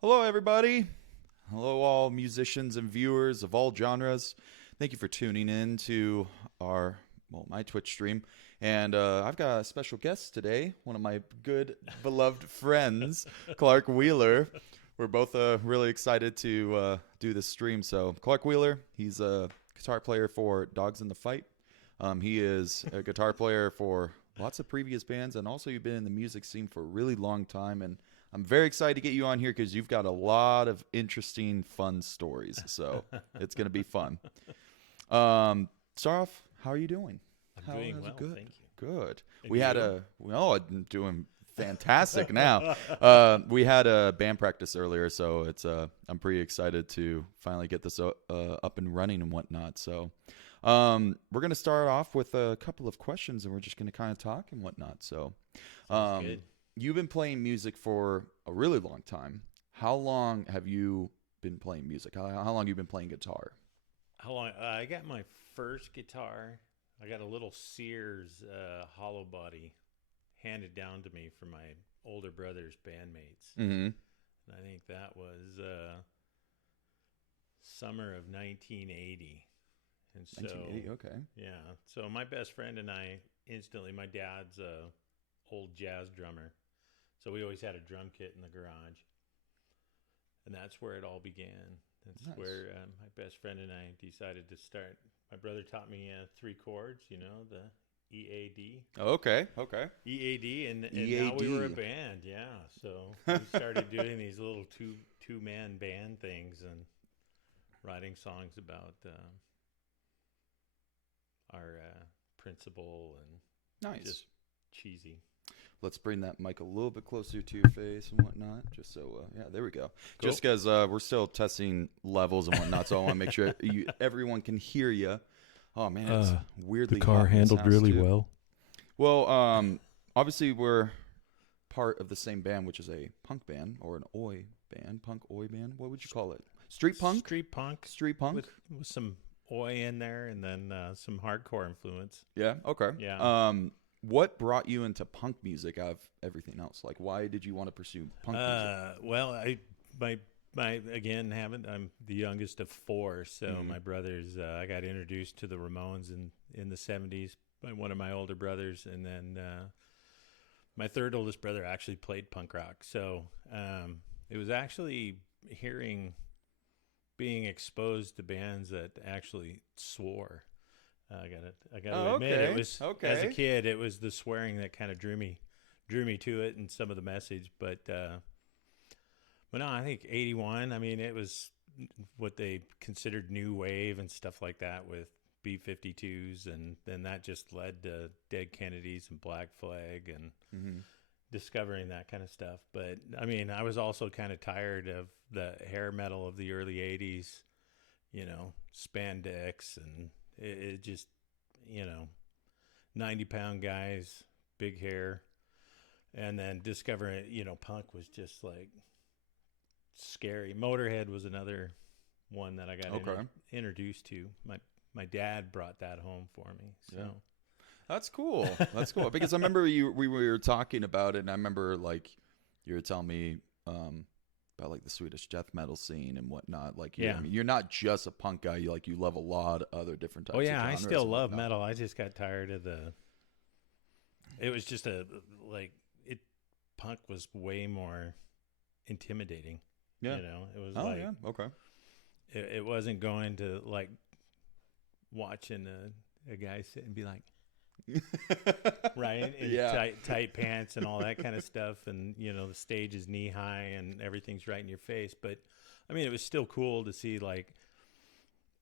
Hello, everybody. Hello, all musicians and viewers of all genres. Thank you for tuning in to my Twitch stream. And I've got a special guest today, one of my good, beloved friends, Clark Wheeler. We're both really excited to do this stream. So, Clark Wheeler, he's a guitar player for Dogs in the Fight. He is a guitar player for lots of previous bands, and also you've been in the music scene for a really long time. And I'm very excited to get you on here because you've got a lot of interesting, fun stories. So it's going to be fun. Start off, how are you doing? I'm How doing is it well, good? thank you. Good. And We had you? a, well, I'm doing fantastic now. We had a band practice earlier, so I'm pretty excited to finally get this up and running and whatnot. So we're going to start off with a couple of questions and we're just going to kind of talk and whatnot. So, Sounds um, good. you've been playing music for a really long time. How long have you been playing music? How long have you been playing guitar? How long? I got my first guitar. I got a little Sears hollow body handed down to me from my older brother's bandmates. Mm-hmm. And I think that was summer of 1980. And so, 1980. Okay. yeah. So my best friend and I instantly, my dad's a old jazz drummer. So we always had a drum kit in the garage. And that's where it all began. That's Nice. where my best friend and I decided to start. My brother taught me three chords, the EAD, Okay. Okay. and now we were a EAD. band. Yeah, so we started doing these little two man band things and writing songs about our principal and Nice. just cheesy. Let's bring that mic a little bit closer to your face and whatnot. Just so, yeah, there we go. Cool. Just because we're still testing levels and whatnot, so I want to make sure everyone can hear you. Oh man, it's The weirdly car hot in this handled house really too. well. Well, obviously we're part of the same band, which is a punk band or an oi band, punk oi band. What would you call it? Street punk? Street punk Street punk? with some oi in there and then some hardcore influence. Yeah. Okay. Yeah. What brought you into punk music out of everything else? Like, why did you want to pursue punk music? Well, my again haven't. I'm the youngest of four, so Mhm. my brothers. I got introduced to the Ramones in the '70s by one of my older brothers, and then my third oldest brother actually played punk rock. So it was actually being exposed to bands that actually swore. I got to Oh, admit, it okay. was as a Okay. kid, it was the swearing that kind of drew me to it, and some of the message. But no, I think '81. I mean, it was what they considered new wave and stuff like that with B-52s, and then that just led to Dead Kennedys and Black Flag and Hmm. discovering that kind of stuff. But I mean, I was also kind of tired of the hair metal of the early '80s. Spandex, and it just, you know, 90-pound guys, big hair, and then discovering, punk was just like scary. Motorhead was another one that I got Okay. introduced to. My dad brought that home for me. So Yeah. That's cool. That's cool. Because I remember we were talking about it, and I remember like you were telling me about like the Swedish death metal scene and whatnot. Like, yeah. I mean, you're not just a punk guy. You love a lot of other different Oh types of yeah, I genres still and love whatnot. metal. I just got tired of the. It was just like it. Punk was way more intimidating. Yeah. It was Oh like yeah. Okay. it wasn't going to like watching a guy sit and be like, right, in Yeah. tight pants and all that kind of stuff, and the stage is knee high and everything's right in your face. But I mean, it was still cool to see like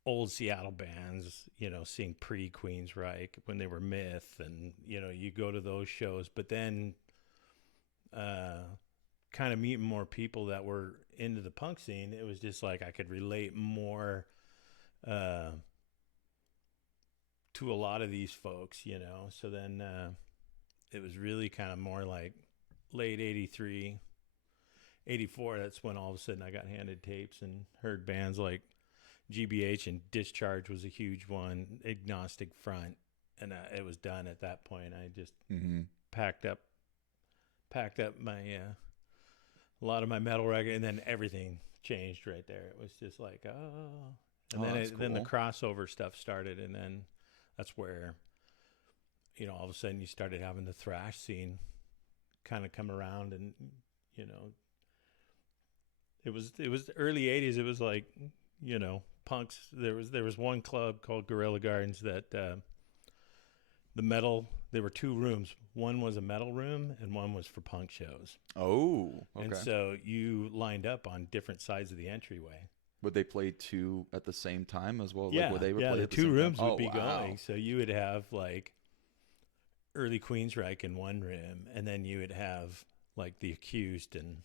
old Seattle bands, seeing pre Queensryche when they were Myth, and you go to those shows, but then uh, kind of meeting more people that were into the punk scene. It was just like I could relate more. Uh, to a lot of these folks. So then it was really kind of more like late 83, 84. That's when all of a sudden I got handed tapes and heard bands like GBH, and Discharge was a huge one, Agnostic Front. And it was done at that point. I just Hmm. packed up my a lot of my metal record, and then everything changed right there. It was just like, oh, and Oh, then that's then the cool. crossover stuff started, and then that's where, all of a sudden you started having the thrash scene kind of come around, and you know, it was the early '80s. It was like, punks. There was one club called Gorilla Gardens that the metal. There were two rooms. One was a metal room, and one was for punk shows. Oh, And okay. so you lined up on different sides of the entryway. Would they play two at the same time as well? Yeah, Like, would they yeah. play The at the two same rooms time? would Oh, be wow. going. So you would have like early Queensryche in one room, and then you would have like the Accused and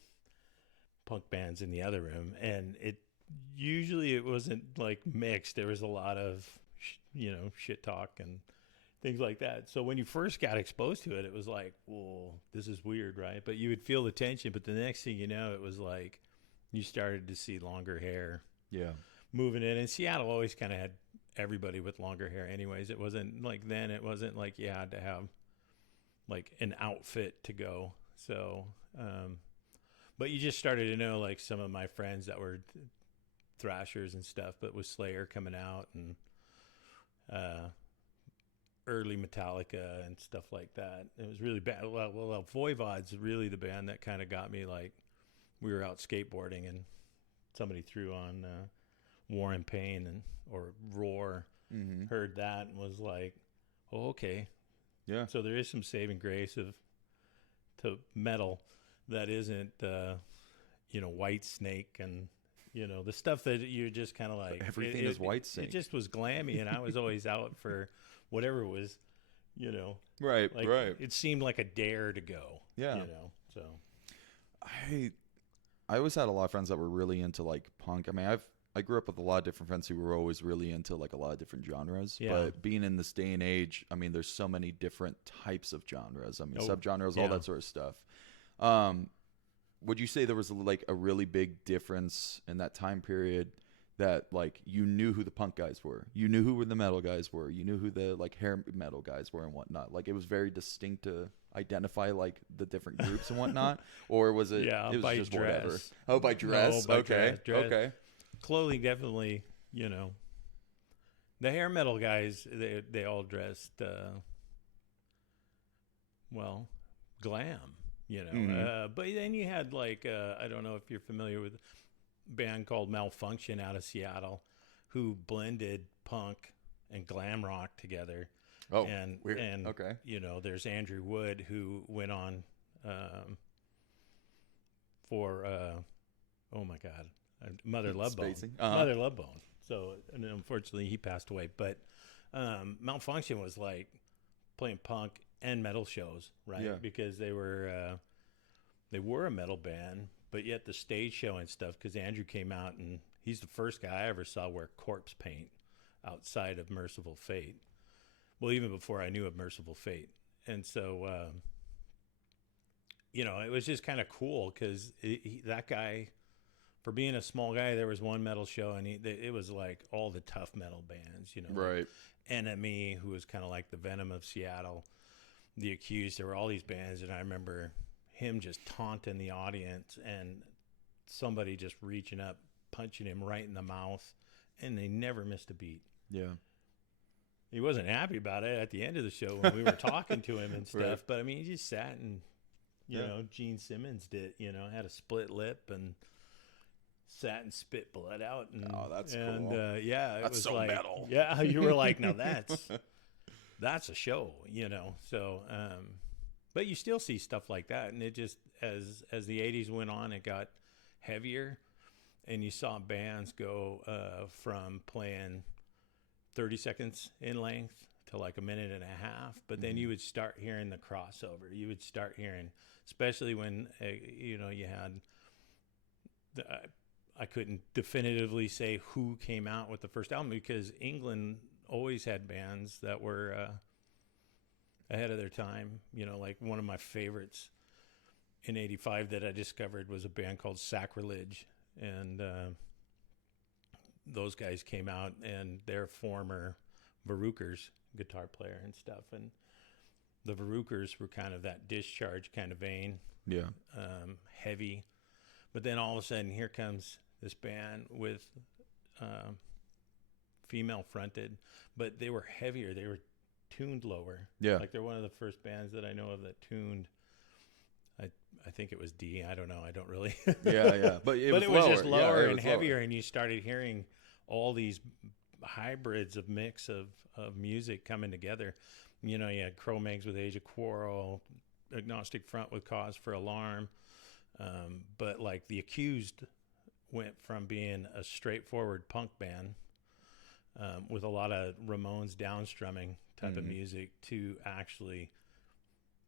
punk bands in the other room. And it wasn't like mixed. There was a lot of shit talk and things like that. So when you first got exposed to it, it was like, well, this is weird, right? But you would feel the tension. But the next thing you know, it was like you started to see longer hair Yeah. moving in. And Seattle always kind of had everybody with longer hair anyways. It wasn't like then, it wasn't like you had to have like an outfit to go. So, but you just started to know like some of my friends that were thrashers and stuff, but with Slayer coming out and early Metallica and stuff like that. It was really bad. Well, Voivod's really the band that kind of got me. Like, we were out skateboarding and somebody threw on War and Pain or Roar, Mm-hmm. heard that and was like, oh, okay. Yeah. So there is some saving grace to metal that isn't, White Snake and, the stuff that you're just kind of like. Everything is White Snake. It just was glammy, and I was always out for whatever was, Right. like Right. it seemed like a dare to go. Yeah. So I always had a lot of friends that were really into like punk. I mean, I grew up with a lot of different friends who were always really into like a lot of different genres. Yeah. But being in this day and age, I mean, there's so many different types of genres. I mean, Oh, subgenres, all yeah. that sort of stuff. Would you say there was like a really big difference in that time period that like you knew who the punk guys were, you knew who the metal guys were, you knew who the like hair metal guys were and whatnot? Like it was very distinct to identify like the different groups and whatnot, or was it? Yeah, it was by just whatever. dress. Oh, by dress. by Okay. dress. Okay. Clothing definitely, the hair metal guys, they all dressed well, glam, Mhm. but then you had like I don't know if you're familiar with a band called Malfunction out of Seattle, who blended punk and glam rock together. Oh, and weird. and Okay. there's Andrew Wood, who went on for oh my god, Mother Love Bone. Spacing. Uh-huh. Mother Love Bone. So, and unfortunately he passed away, but Malfunction was like playing punk and metal shows, right? Yeah. Because they were a metal band, but yet the stage show and stuff, because Andrew came out, and he's the first guy I ever saw wear corpse paint outside of Merciful Fate. Well, even before I knew of Merciful Fate. And so, it was just kind of cool because that guy, for being a small guy, there was one metal show, and it was like all the tough metal bands, Right. Enemy, who was kind of like the Venom of Seattle, The Accused. There were all these bands, and I remember him just taunting the audience and somebody just reaching up, punching him right in the mouth, and they never missed a beat. Yeah. He wasn't happy about it at the end of the show when we were talking to him and stuff. Right. But I mean, he just sat and, Yeah. Gene Simmons did, had a split lip and sat and spit blood out. And, Oh, that's and, cool. yeah, it That's was so like, metal. yeah, you were like, now that's a show, So, but you still see stuff like that, and it just as the '80s went on, it got heavier, and you saw bands go from playing 30 seconds in length to like a minute and a half, but then you would start hearing the crossover. You would start hearing, especially when you had I couldn't definitively say who came out with the first album, because England always had bands that were ahead of their time. Like one of my favorites in '85 that I discovered was a band called Sacrilege, and those guys came out, and their former Varukers guitar player and stuff, and the Varukers were kind of that Discharge kind of vein, Yeah. heavy, But then all of a sudden, here comes this band with female fronted, but they were heavier. They were tuned lower. Yeah. Like they're one of the first bands that I know of that tuned. I think it was D. I don't know. I don't really. Yeah. But it was was lower. just Yeah, lower it and was heavier, lower. and you started hearing all these hybrids of mix of music coming together. You know, you had Cro-Mags with Age of Quarrel, Agnostic Front with Cause for Alarm, but like The Accused went from being a straightforward punk band with a lot of Ramones downstrumming type of music to actually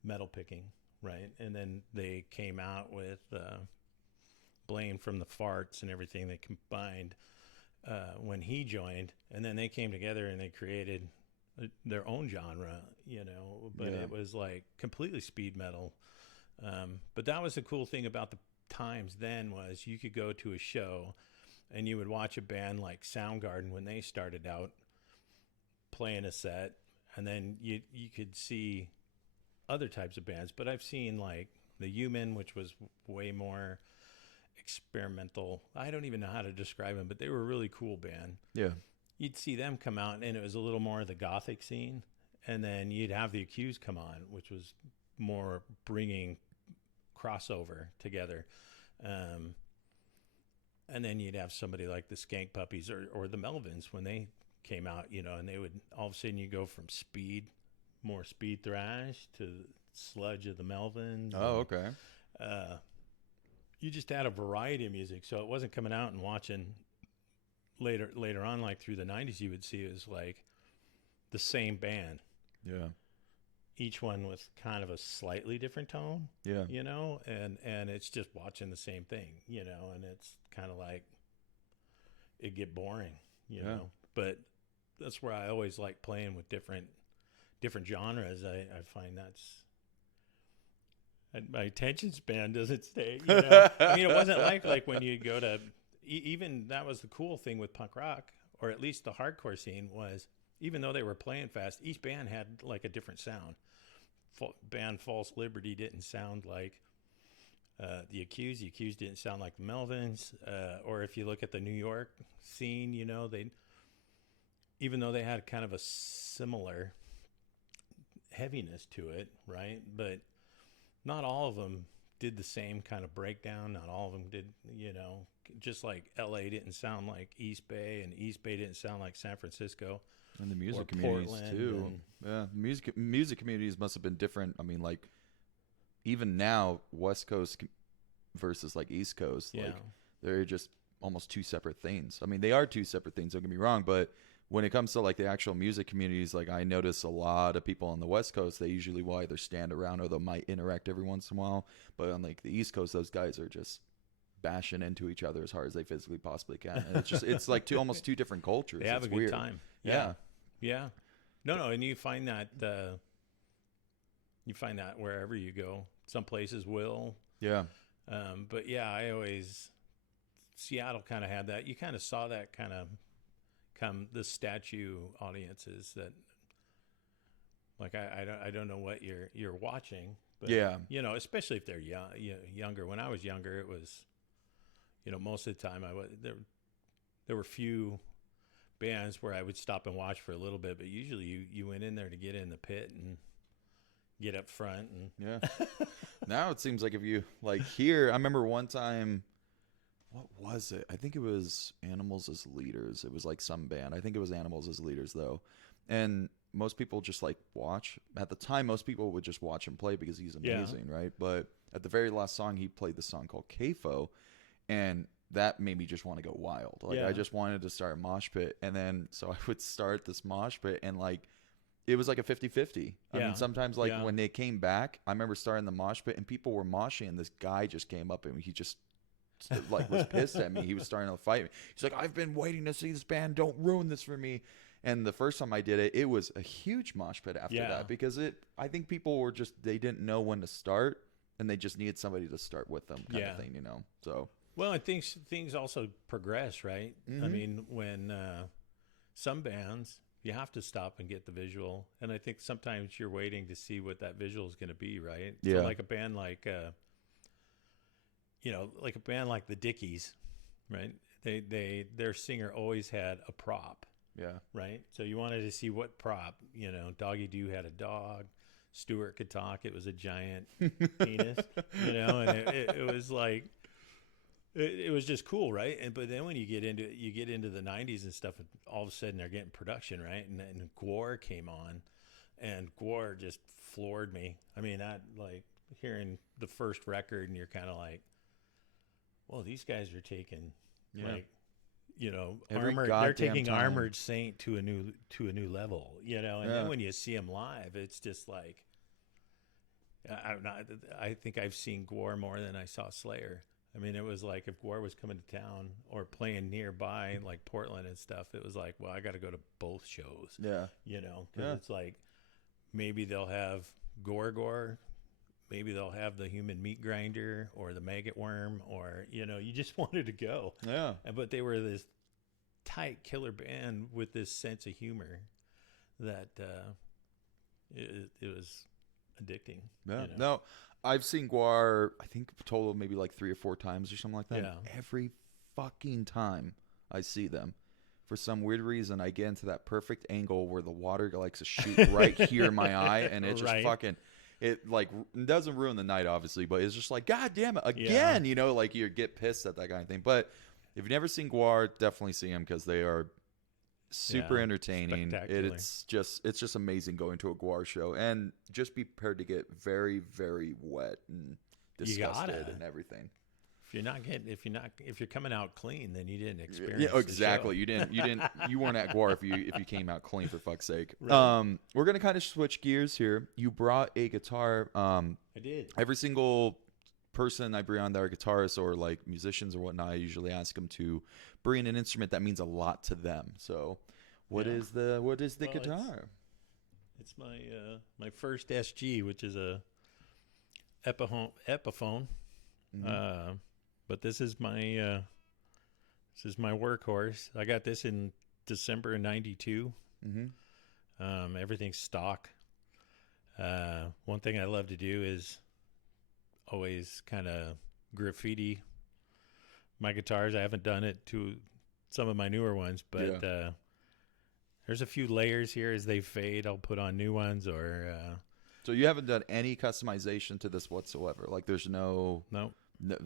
metal picking, right? And then they came out with Blaine from the Farts and everything. They combined when he joined, and then they came together and they created their own genre, you know, but Yeah. it was like completely speed metal. But that was the cool thing about the times then was you could go to a show and you would watch a band like Soundgarden when they started out playing a set, and then you could see other types of bands. But I've seen like the Human, which was way more experimental. I don't even know how to describe them, but they were a really cool band. Yeah. You'd see them come out and it was a little more of the gothic scene, and then you'd have The Accused come on, which was more bringing crossover together, and then you'd have somebody like the Skank Puppies or the Melvins when they came out, you know, and they would all of a sudden you go from more speed thrash to sludge of the Melvins. Oh, okay. You just had a variety of music, so it wasn't coming out and watching later on, like through the 90s, you would see it was like the same band, Yeah. each one with kind of a slightly different tone, Yeah. you know, and it's just watching the same thing, you know, and it's kind of like it get boring, you know, but that's where I always like playing with different genres. I find my attention span doesn't stay, you know. I mean, it wasn't like when you go to even that was the cool thing with punk rock, or at least the hardcore scene, was even though they were playing fast, each band had like a different sound. Band False Liberty didn't sound like The Accused. The Accused didn't sound like the Melvins. Or if you look at the New York scene, you know, even though they had kind of a similar heaviness to it, right? But not all of them did the same kind of breakdown. Not all of them did, you know, just like LA didn't sound like East Bay, and East Bay didn't sound like San Francisco. And the music Or communities Portland too. Yeah, music communities must have been different. I mean, like even now, West Coast versus like East Coast, Yeah. like they're just almost two separate things. I mean, they are two separate things. Don't get me wrong, but when it comes to like the actual music communities, like I notice a lot of people on the West Coast, they usually will either stand around or they might interact every once in a while. But on like the East Coast, those guys are just bashing into each other as hard as they physically possibly can. And it's like almost two different cultures. They have It's a good weird. time. Yeah. Yeah. No, and you find that wherever you go. Some places will. Yeah. But yeah, Seattle kind of had that. You kind of saw that kind of come the statue audiences that, like, I don't know what you're watching, but Yeah. you know, especially if they're younger. When I was younger, it was, you know, most of the time there were few bands where I would stop and watch for a little bit, but usually you went in there to get in the pit and get up front. And Yeah. Now it seems like if you like here, I remember one time, what was it? I think it was Animals as Leaders. It was like some band. I think it was Animals as Leaders though. And most people just like watch. At the time, most people would just watch him play because he's amazing, right? But at the very last song, he played the song called CAFO, and that made me just want to go wild. Like Yeah. I just wanted to start a mosh pit. And then so I would start this mosh pit, and like it was like a 50-50. I Yeah. mean, sometimes like Yeah. when they came back, I remember starting the mosh pit and people were moshing, and this guy just came up and he just like was pissed at me. He was starting to fight me. He's like, "I've been waiting to see this band. Don't ruin this for me." And the first time I did it, it was a huge mosh pit after Yeah. that because I think people were just, they didn't know when to start, and they just needed somebody to start with them kind Yeah. of thing, you know? So, well, I think things also progress, right? I Mhm. mean, when some bands, you have to stop and get the visual, and I think sometimes you're waiting to see what that visual is going to be, right? Yeah. So like a band like you know, like a band like the Dickies, right? Their singer always had a prop, Yeah. right? So you wanted to see what prop, you know, Doggy Doo had a dog, Stewart could talk, it was a giant penis, you know, and it was like, it was just cool, right? And but then when you get into the 90s and stuff, all of a sudden they're getting production, right? And then Gwar came on, and Gwar just floored me. I mean, I like hearing the first record, and you're kind of like, well, these guys are taking like, you know, Every they're goddamn taking time. Armored Saint to a new level, you know. And then when you see them live, it's just like, I think I've seen Gwar more than I saw Slayer. I mean, it was like if Gwar was coming to town or playing nearby, like Portland and stuff, it was like, well, I got to go to both shows. Yeah. You know, because it's like maybe they'll have Gorgor, maybe they'll have the Human Meat Grinder or the Maggot Worm, or, you know, you just wanted to go. Yeah. But they were this tight killer band with this sense of humor that it was addicting. Yeah. You know? No, I've seen Gwar, I think total maybe like 3 or 4 times or something like that. Yeah. Every fucking time I see them, for some weird reason, I get into that perfect angle where the water likes to shoot right here in my eye, and it just Right. fucking, it like doesn't ruin the night, obviously, but it's just like, God damn it, again, you know, like you get pissed at that kind of thing. But if you've never seen Gwar, definitely see them because they are super Yeah, entertaining. spectacular. It's just amazing going to a Gwar show, and just be prepared to get very, very wet and You gotta. disgusted and everything. If you're coming out clean, then you didn't experience. Yeah, the exactly. show. You weren't at Gwar if you came out clean, for fuck's sake. Right. We're gonna kind of switch gears here. You brought a guitar. I did. Every single person I bring on that are guitarists or like musicians or whatnot, I usually ask them to bring an instrument that means a lot to them. So, what Yeah. is the Well, guitar? It's my first SG, which is a Epiphone. Mhm. But this is my workhorse. I got this in December of '92. Mm-hmm. Everything's stock. One thing I love to do is always kind of graffiti my guitars. I haven't done it to some of my newer ones, but there's a few layers here. As they fade, I'll put on new ones, or So you haven't done any customization to this whatsoever. Like there's no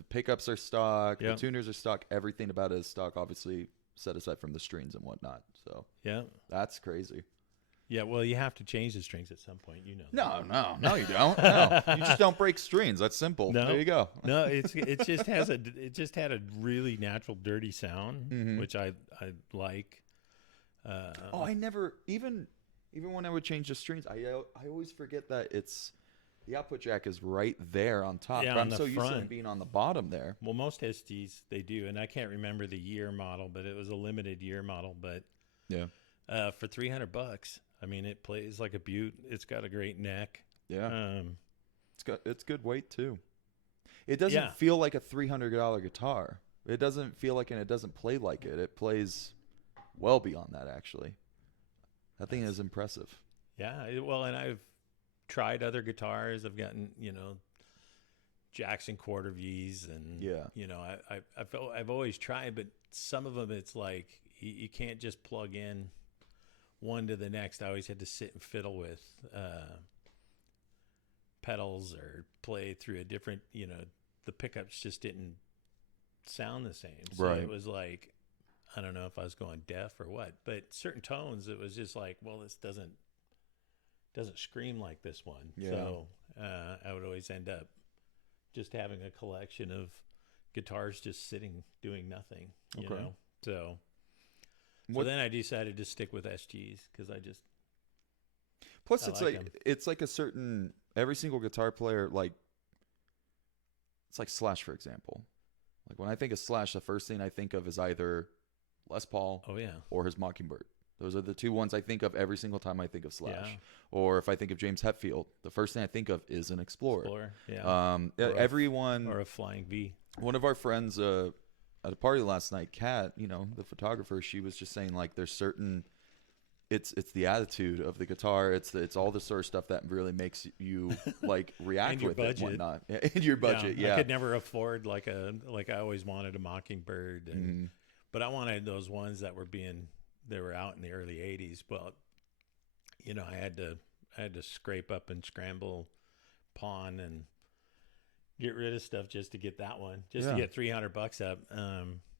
pickups are stock, Yeah. the tuners are stock, everything about it is stock, obviously set aside from the strings and whatnot. So yeah. that's crazy. Yeah, well, you have to change the strings at some point, you know. No, you don't. No, you just don't break strings. That's simple. No. There you go. No, it just had a really natural, dirty sound, Mhm. which I like. Oh, I never even when I would change the strings, I always forget that it's the output jack is right there on top. Yeah, but on I'm the so used to it front. being on the bottom there. Well, most SGs they do, and I can't remember the year model, but it was a limited year model. But Yeah. for $300, I mean, it plays like a beaut. It's got a great neck. Yeah. It's good weight too. It doesn't Yeah. feel like a $300 guitar. It doesn't feel like, and it doesn't play like it. It plays well beyond that, actually. That thing is impressive. Yeah, well, and I've tried other guitars. I've gotten, you know, Jackson quarter V's, and Yeah. you know, I've always tried, but some of them it's like you can't just plug in one to the next. I always had to sit and fiddle with pedals or play through a different, you know, the pickups just didn't sound the same. So Right. it was like, I don't know if I was going deaf or what, but certain tones, it was just like, well, this doesn't scream like this one. Yeah. So I would always end up just having a collection of guitars just sitting doing nothing, you Okay. know? So What- then I decided to stick with SGs because I just, Plus, I it's like like 'em. it's like a certain every single guitar player like it's like Slash, for example. Like when I think of Slash, the first thing I think of is either Les Paul oh yeah. or his Mockingbird. Those are the two ones I think of every single time I think of Slash. Yeah. Or if I think of James Hetfield, the first thing I think of is an Explorer. Explorer, yeah. Or a- Everyone, or a Flying V. one of our friends at a party last night, Kat, you know, the photographer, she was just saying like there's certain it's the attitude of the guitar. It's all the sort of stuff that really makes you like react And your with it and budget. whatnot. Yeah, and your budget, I yeah. could never afford like I always wanted a Mockingbird, and Mhm. but I wanted those ones that they were out in the early '80s. But I had to scrape up and scramble, pawn, and get rid of stuff just to get that one, just to Yeah. get $300 up.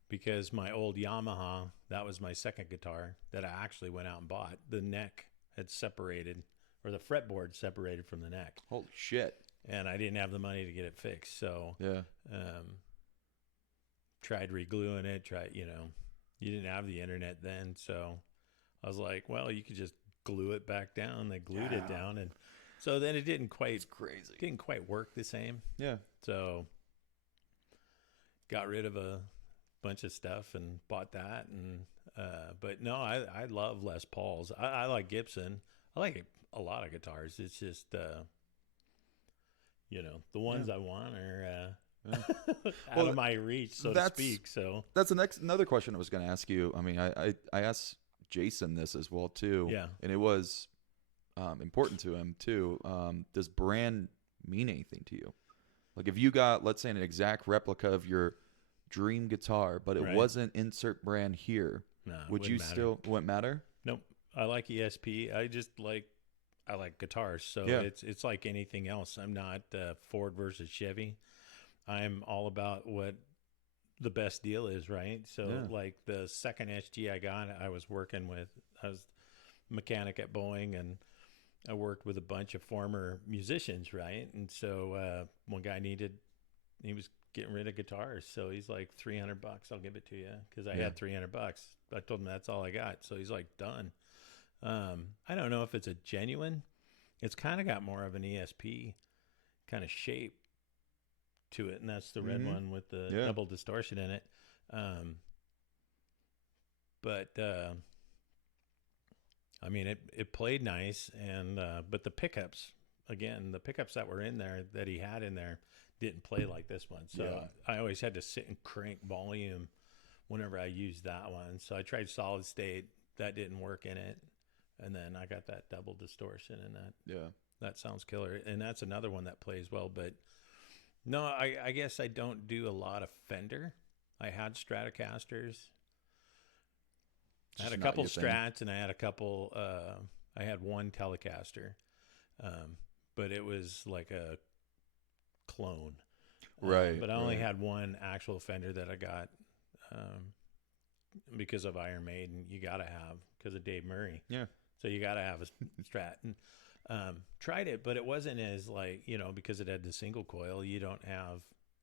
Because my old Yamaha, that was my second guitar that I actually went out and bought. The neck had separated, or the fretboard separated from the neck, Holy shit. and I didn't have the money to get it fixed. So Yeah. tried regluing it. You didn't have the internet then, so I was like, well, you could just glue it back down. They glued it Yeah. down, and so then it didn't It's crazy. quite work the same. Yeah. So got rid of a bunch of stuff and bought that. And but no, I love Les Pauls. I like Gibson. I like a lot of guitars. It's just the ones I want are out Well, of my reach, so to that's- speak. So That's another question I was going to ask you. I mean, I asked Jason this as well too. Yeah. And it was important to him too. Does brand mean anything to you? Like if you got, let's say, an exact replica of your dream guitar, but it Right. wasn't insert brand here, no, it would you wouldn't matter. still, wouldn't matter? Nope. I like ESP. I like guitars, so Yeah. it's like anything else. I'm not Ford versus Chevy. I'm all about what the best deal is, right? So Yeah. like the second SG I got, I was mechanic at Boeing, and I worked with a bunch of former musicians, right? And so one guy he was getting rid of guitars, so he's like, $300, I'll give it to you, because I Yeah. had $300. I told him that's all I got, so he's like, done. I don't know if it's a genuine. It's kind of got more of an ESP kind of shape to it, and that's the red Mhm. one with the Yeah. double distortion in it. But I mean, it played nice, and but the pickups that were in there that he had in there didn't play like this one. So Yeah. I always had to sit and crank volume whenever I used that one. So I tried solid state, that didn't work in it, and then I got that double distortion, and Yeah. that sounds killer. And that's another one that plays well. But no, I guess I don't do a lot of Fender. I had Stratocasters. I had Just a not couple your thing. Strats, and I had a couple. I had one Telecaster, but it was like a clone, Right, But I only right. had one actual Fender that I got because of Iron Maiden. You got to have, because of Dave Murray. Yeah. So you got to have a Strat. And tried it, but it wasn't as because it had the single coil. You don't have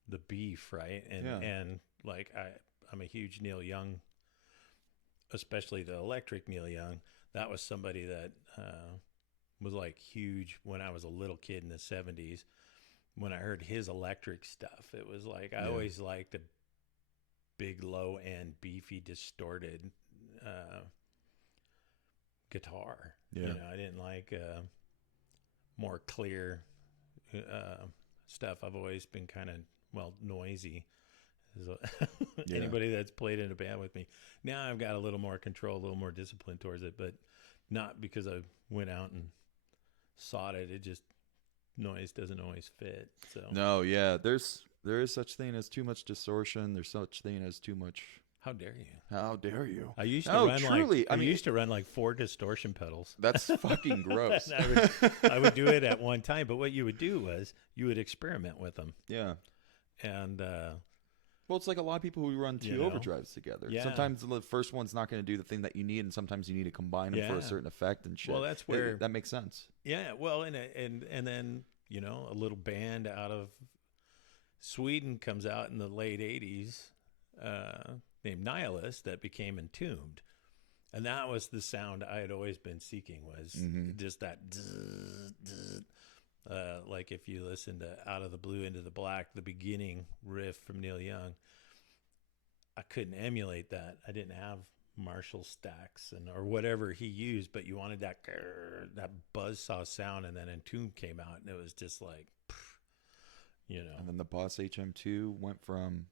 the beef, right? And Yeah. and like I'm a huge Neil Young, especially the electric Neil Young. That was somebody that was like huge when I was a little kid in the 70s. When I heard his electric stuff, it was like I Yeah. always liked a big, low end, beefy, distorted guitar. Yeah. I didn't like more clear stuff. I've always been kind of noisy. So Yeah. anybody that's played in a band with me, now I've got a little more control, a little more discipline towards it, but not because I went out and sought it. It just noise doesn't always fit. So No, yeah. There is such thing as too much distortion. There's such thing as too much. how dare you? How dare you? I used to No, run truly, I mean- used to run like 4 distortion pedals. That's fucking gross. And I would do it at one time, but what you would do was you would experiment with them, Yeah. and Well, it's like a lot of people who run two You know? overdrives together. Yeah. Sometimes the first one's not going to do the thing that you need, and sometimes you need to combine them for Yeah. a certain effect and shit. Well, that's where- that makes sense. yeah, well, and then a little band out of Sweden comes out in the late '80s named Nihilist that became Entombed, and that was the sound I had always been seeking, was Mhm. just that zzz, zzz. Like if you listen to Out of the Blue Into the Black, the beginning riff from Neil Young, I couldn't emulate that. I didn't have Marshall stacks or whatever he used, but you wanted that buzzsaw sound, and then Entombed came out, and it was just like, And then the Boss HM2 went from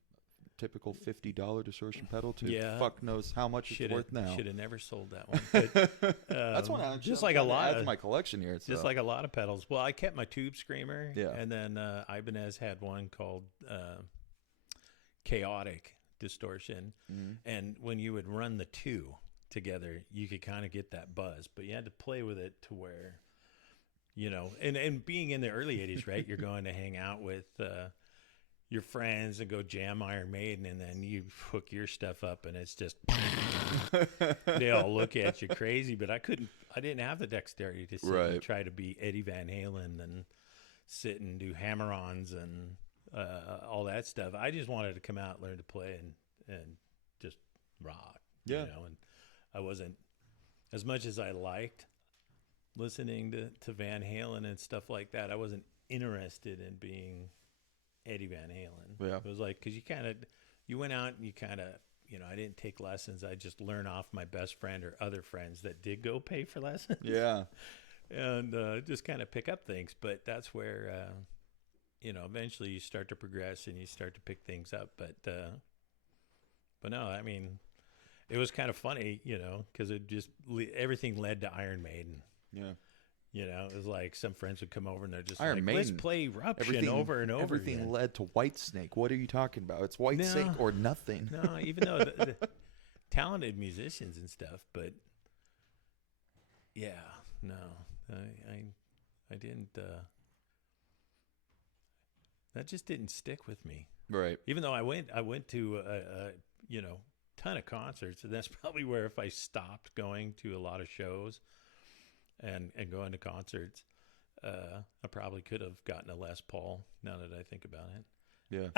typical $50 distortion pedal to Yeah. fuck knows how much it's worth now. Should have never sold that one. But, That's what I'm just I'm like a trying to lot add to of my collection here. just so. like a lot of pedals. Well, I kept my Tube Screamer, Yeah. and then Ibanez had one called Chaotic Distortion, and when you would run the two together, you could kind of get that buzz, but you had to play with it to where, and being in the early 80s, right, you're going to hang out with your friends and go jam Iron Maiden, and then you hook your stuff up and it's just they all look at you crazy. But I didn't have the dexterity to sit and try to be Eddie Van Halen and sit and do hammer-ons and all that stuff. I just wanted to come out, learn to play, and just rock. Yeah. And I wasn't, as much as I liked listening to Van Halen and stuff like that, I wasn't interested in being Eddie Van Halen. Yeah. It was like, because you went out and you kind of, I didn't take lessons. I just learned off my best friend or other friends that did go pay for lessons. Yeah. And just kind of pick up things. But that's where, eventually you start to progress and you start to pick things up. But no, I mean, it was kind of funny, because it just, everything led to Iron Maiden. Yeah. It was like some friends would come over and they're just Iron like, Maiden, let's play Eruption over and over Everything again. led to Whitesnake. What are you talking about? It's Whitesnake or nothing. No, even though the talented musicians and stuff, but yeah, no, I didn't. That just didn't stick with me. Right. Even though I went to a ton of concerts, and that's probably where if I stopped going to a lot of shows and going to concerts, I probably could have gotten a Les Paul. Now that I think about it, Yeah.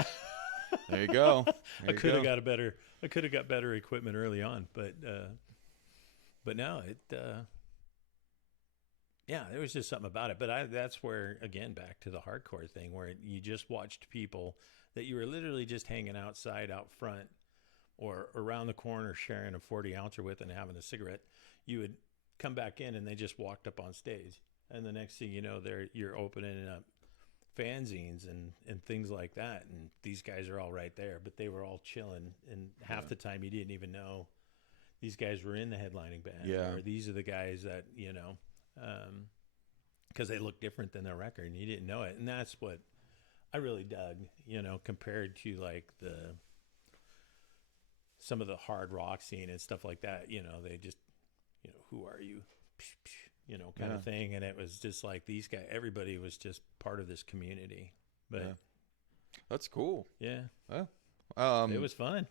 There you go. I could have got better equipment early on, but no, yeah, there was just something about it. But that's where, again, back to the hardcore thing, where you just watched people that you were literally just hanging outside out front or around the corner sharing a 40 ouncer with and having a cigarette. You would come back in and they just walked up on stage, and the next thing you know, you're opening up fanzines and things like that, and these guys are all right there, but they were all chilling, and half the time you didn't even know these guys were in the headlining band, or these are the guys that because they look different than their record and you didn't know it. And that's what I really dug, compared to like some of the hard rock scene and stuff like that. They just, who are you? Kind of thing. And it was just like these guys, everybody was just part of this community. But that's cool. Yeah. Yeah. It was fun.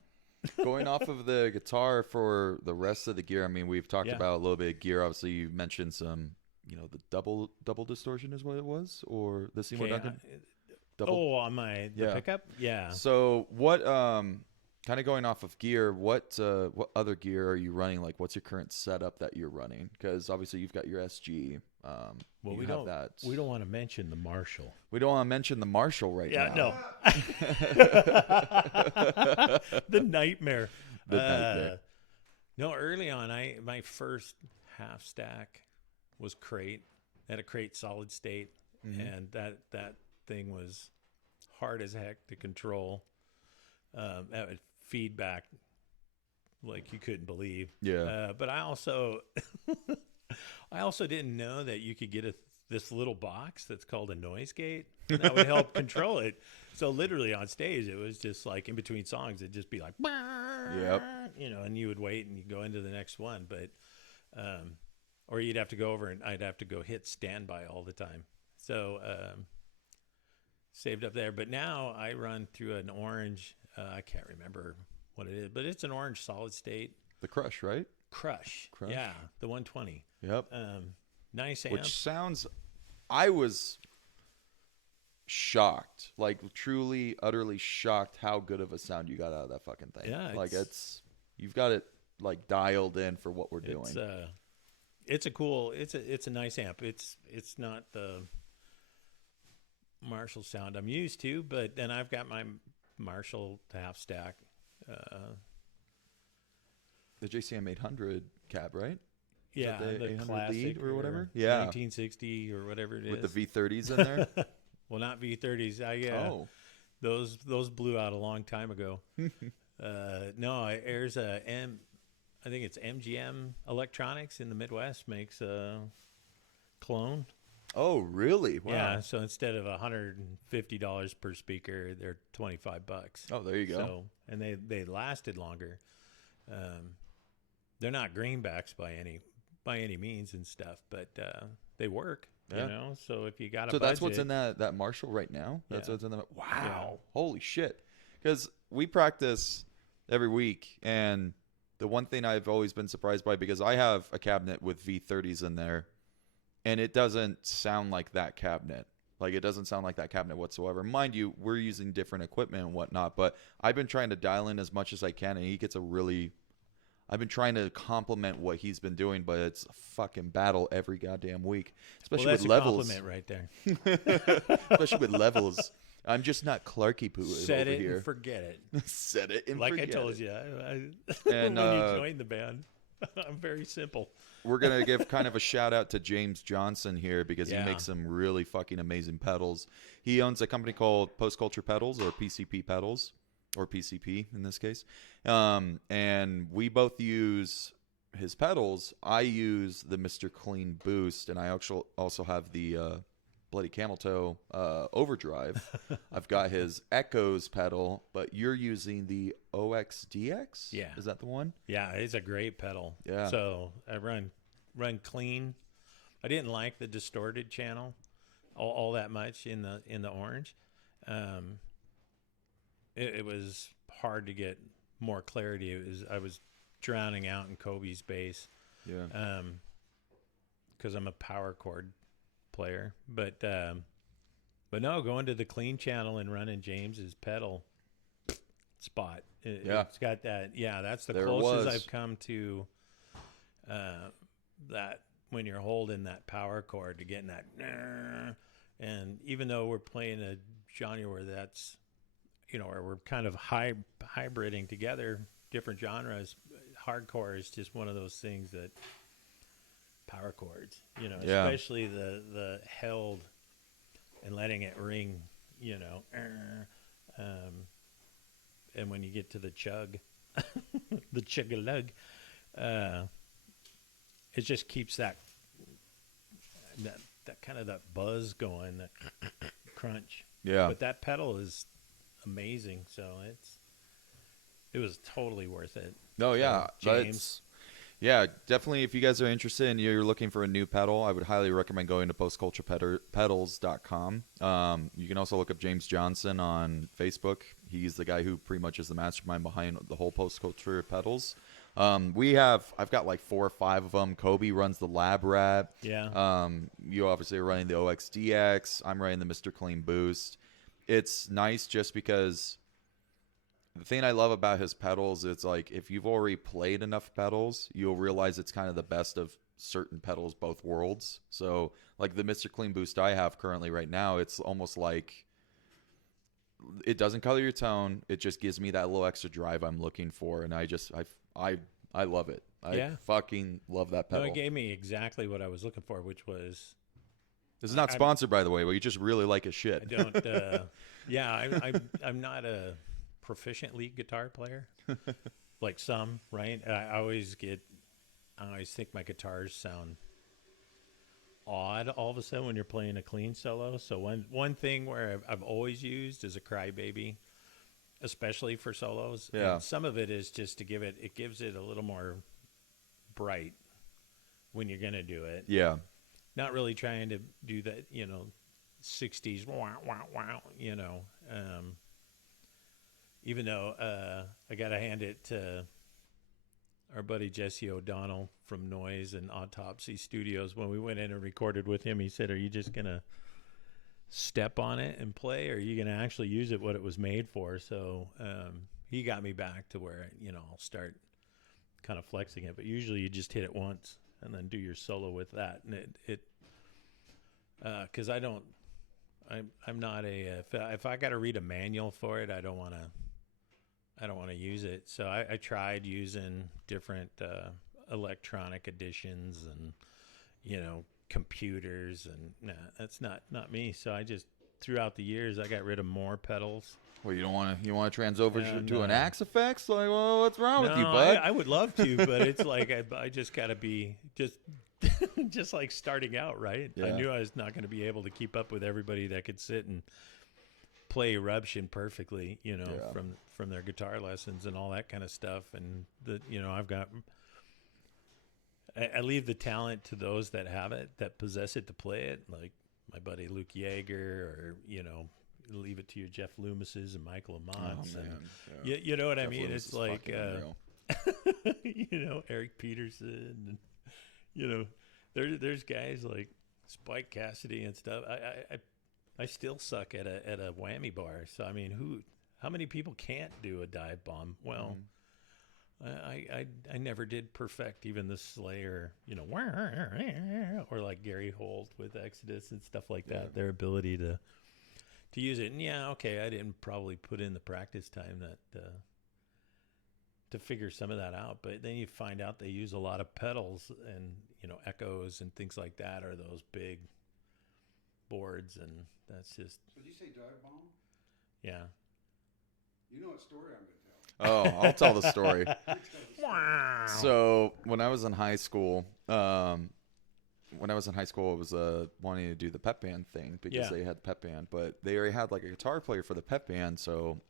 Going off of the guitar for the rest of the gear, I mean, we've talked about a little bit of gear. Obviously, you mentioned some, the double distortion is what it was, or the Seymour Duncan? On the pickup? Yeah. So what, kind of going off of gear, what other gear are you running? Like, what's your current setup that you're running? Because obviously you've got your SG. Well, we don't want to mention the Marshall. We don't want to mention the Marshall right now. No. The nightmare. No, early on, my first half stack was Crate. Had a Crate solid state, and that thing was hard as heck to control. That would feedback like you couldn't believe. Yeah. But I also didn't know that you could get this little box that's called a noise gate, and that would help control it. So literally on stage, it was just like in between songs, it'd just be like, yep. And you would wait and you go into the next one. But, or you'd have to go over and I'd have to go hit standby all the time. So, saved up there. But now I run through an orange, I can't remember what it is, but it's an orange solid state. The Crush, right? Crush. Yeah. The 120. Yep. Nice amp. Which sounds, I was shocked, like truly, utterly shocked how good of a sound you got out of that fucking thing. Yeah. Like you've got it like dialed in for what we're doing. It's a nice amp. It's not the Marshall sound I'm used to, but then I've got my Marshall half stack. The JCM 800 cab, right? Yeah, the classic lead or whatever. 1960 or whatever it is. With the V30s in there. Well, not V30s. those blew out a long time ago. No, there's I think it's MGM Electronics in the Midwest makes a clone. Oh, really? Wow. Yeah, so instead of $150 per speaker, they're $25. Oh, there you go. So, and they lasted longer. They're not greenbacks by any means and stuff, but they work. Yeah. You know, so if you got a So that's what's budget- in that Marshall right now. That's Yeah. what's in the. Wow. Yeah. Holy shit. Because we practice every week, and the one thing I've always been surprised by, because I have a cabinet with V30s in there, and it doesn't sound like that cabinet. Like, it doesn't sound like that cabinet whatsoever. Mind you, we're using different equipment and whatnot, but I've been trying to dial in as much as I can, and he gets a really. I've been trying to complement what he's been doing, but it's a fucking battle every goddamn week, especially well, that's with a levels. compliment right there. Especially with levels. I'm just not Clarky Poo Set over it here. and forget it. Set it and Like I forget told it. you, And, when you joined the band, I'm very simple. We're going to give kind of a shout out to James Johnson here, because Yeah. he makes some really fucking amazing pedals. He owns a company called Post Culture Pedals, or PCP Pedals, or PCP in this case. And we both use his pedals. I use the Mr. Clean Boost, and I actually also have the Bloody Camel Toe Overdrive. I've got his Echoes pedal, but you're using the OXDX? Yeah. Is that the one? Yeah, it's a great pedal. Yeah. So I run clean. I didn't like the distorted channel all that much in the orange. It was hard to get more clarity. I was drowning out in Kobe's bass. Yeah. Because I'm a power chord player, but no, going to the clean channel and running James's pedal spot. Yeah. It's got that. Yeah, that's the There it closest was. I've come to that when you're holding that power chord to getting that. And even though we're playing a genre where that's, where we're kind of hybriding together different genres, hardcore is just one of those things that power chords, Yeah. especially the held and letting it ring, and when you get to the chug, the chug-a-lug, it just keeps that kind of that buzz going, that crunch. Yeah. But that pedal is amazing, so it was totally worth it. No, yeah. So, James. That's- Yeah, definitely. If you guys are interested and you're looking for a new pedal, I would highly recommend going to postculturepedals.com. You can also look up James Johnson on Facebook. He's the guy who pretty much is the mastermind behind the whole Post Culture Pedals. I've got like 4 or 5 of them. Kobe runs the Lab Rat. Yeah. You obviously are running the OXDX. I'm running the Mr. Clean Boost. It's nice just because the thing I love about his pedals, it's like if you've already played enough pedals, you'll realize it's kind of the best of certain pedals, both worlds. So like the Mr. Clean Boost I have currently right now, it's almost like it doesn't color your tone. It just gives me that little extra drive I'm looking for. And I love it. I fucking love that No, pedal. it gave me exactly what I was looking for, which was This is not sponsored, by the way, but you just really like his shit. I don't. I'm not a proficient lead guitar player, like some. Right? I always think my guitars sound odd all of a sudden when you're playing a clean solo. So one thing where I've always used is a Crybaby, especially for solos. Yeah. And some of it is just to gives it a little more bright when you're gonna do it. Yeah. Not really trying to do that, 60s, wow, wow, wow, even though I got to hand it to our buddy Jesse O'Donnell from Noise and Autopsy Studios. When we went in and recorded with him, he said, "Are you just going to step on it and play, or are you going to actually use it what it was made for?" So he got me back to where, I'll start kind of flexing it. But usually you just hit it once and then do your solo with that. And because I'm not if I got to read a manual for it, I don't want to use it. So I tried using different electronic editions and computers, and nah, that's not me. So I just throughout the years I got rid of more pedals Well, you want to trans over And, to an Axe Effects? Like, well, what's wrong with you, no, bud? I would love to, but it's like I just got to be just just like starting out, right? I Yeah. knew I was not going to be able to keep up with everybody that could sit and play Eruption perfectly, you know, Yeah. from their guitar lessons and all that kind of stuff. And I leave the talent to those that have it, that possess it to play it, like my buddy Luke Yeager, or leave it to your Jeff Loomises and Michael Amonts. man. Yeah. You know what I Jeff mean? Loomis It's is like, fucking unreal. Eric Peterson, and, there's guys like Spike Cassidy and stuff. I still suck at a whammy bar. So, I mean, how many people can't do a dive bomb? Well, I never did perfect even the Slayer, or like Gary Holt with Exodus and stuff like that. Yeah. Their ability to use it. And yeah, okay, I didn't probably put in the practice time that to figure some of that out. But then you find out they use a lot of pedals and echoes and things like that, or those big boards, and that's just So did you say dive bomb? yeah. You know what story I'm going to tell. Oh, I'll tell the story. Wow. So when I was in high school, I was wanting to do the pep band thing because Yeah. they had the pep band, but they already had like a guitar player for the pep band. So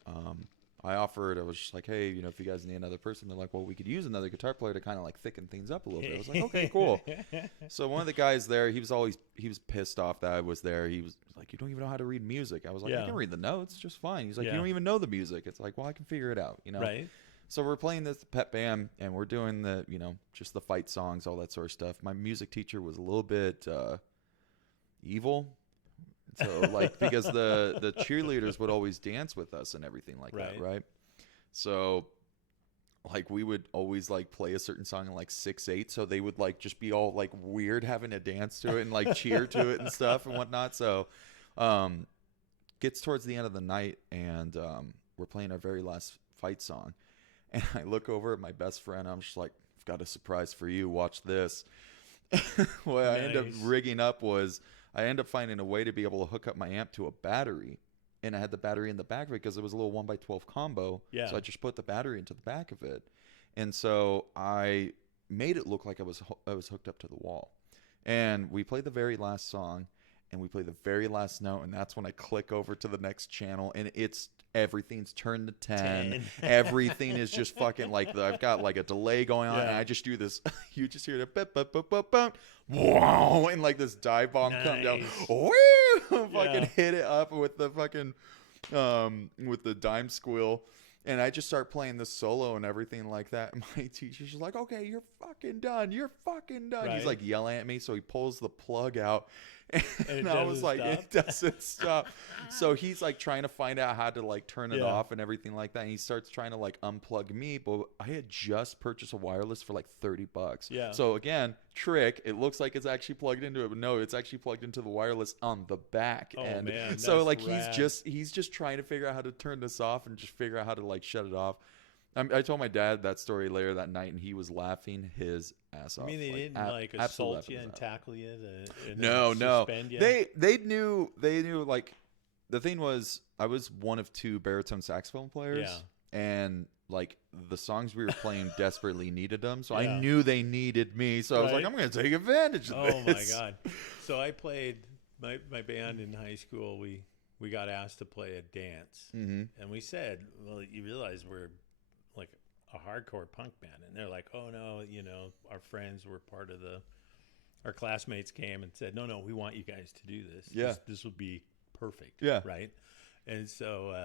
I was just like, hey, if you guys need another person, they're like, well, we could use another guitar player to kind of like thicken things up a little bit. I was like, okay, cool. So one of the guys there, he was pissed off that I was there. He was like, you don't even know how to read music. I was like, Yeah. I can read the notes just fine. He's like, Yeah. you don't even know the music. It's like, well, I can figure it out, Right. So we're playing this pep band, and we're doing the, just the fight songs, all that sort of stuff. My music teacher was a little bit evil. So, like, because the cheerleaders would always dance with us and everything like that, Right. right? So, like, we would always, like, play a certain song in, like, 6/8, so they would, like, just be all, like, weird having to dance to it and, like, cheer to it and stuff and whatnot. So, gets towards the end of the night, and we're playing our very last fight song. And I look over at my best friend. I'm just like, I've got a surprise for you. Watch this. What I ended up Nice. rigging up was I ended up finding a way to be able to hook up my amp to a battery. And I had the battery in the back of it because it was a little 1x12 combo. Yeah. So I just put the battery into the back of it. And so I made it look like I was hooked up to the wall. And we played the very last song. And we play the very last note, and that's when I click over to the next channel, and everything's turned to 10. Everything is just fucking like I've got like a delay going on, and Yeah. I just do this. You just hear the bip, bip, bip, bip, bip, wow, and like this dive bomb come down. Nice. Woo! Yeah. Fucking hit it up with the fucking with the dime squeal. And I just start playing the solo and everything like that. And my teacher's just like, okay, you're fucking done. You're fucking done. Right. He's like yelling at me. So he pulls the plug out. And it I was doesn't like, stop? it doesn't stop. So he's like trying to find out how to like turn it Yeah. off and everything like that. And he starts trying to like unplug me. But I had just purchased a wireless for like $30. Yeah. So again, trick. It looks like it's actually plugged into it, but no, it's actually plugged into the wireless on the back Oh, end. man, So that's like rad. he's just trying to figure out how to turn this off and just figure out how to like shut it off. I told my dad that story later that night, and he was laughing his ass I off. mean, they didn't absolutely assault laughing you his and ass off. tackle you. And No, no. suspend you? They knew like the thing was I was one of two baritone saxophone players, Yeah. and like the songs we were playing desperately needed them, so Yeah. I knew they needed me. So I was like, Right. I'm going to take advantage of Oh this. my God! So I played my band in high school. We got asked to play a dance, Mm-hmm. and we said, "Well, you realize we're like a hardcore punk band," and they're like, "Oh no, our friends were part of our classmates came and said, no, we want you guys to do this. Yeah. This would be perfect. Yeah. Right." And so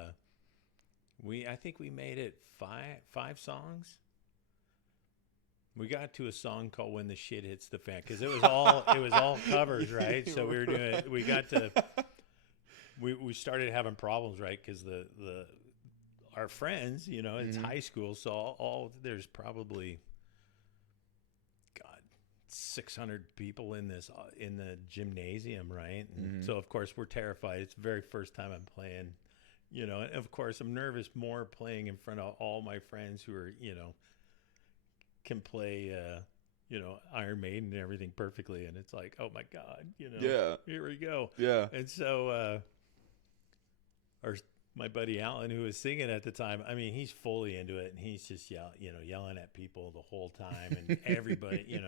I think we made it five songs. We got to a song called "When the Shit Hits the Fan" because it was all covers, right? So we were doing. We got to. We started having problems, right? Because our friends, it's Mhm. high school, so all there's probably, God, 600 people in the gymnasium, right? And Mhm. so of course we're terrified. It's the very first time I'm playing, and of course I'm nervous more playing in front of all my friends who are, can play, Iron Maiden and everything perfectly, and it's like, oh my God, Yeah. here we go. Yeah. And so my buddy Alan, who was singing at the time, I mean, he's fully into it, and he's just yelling at people the whole time, and everybody,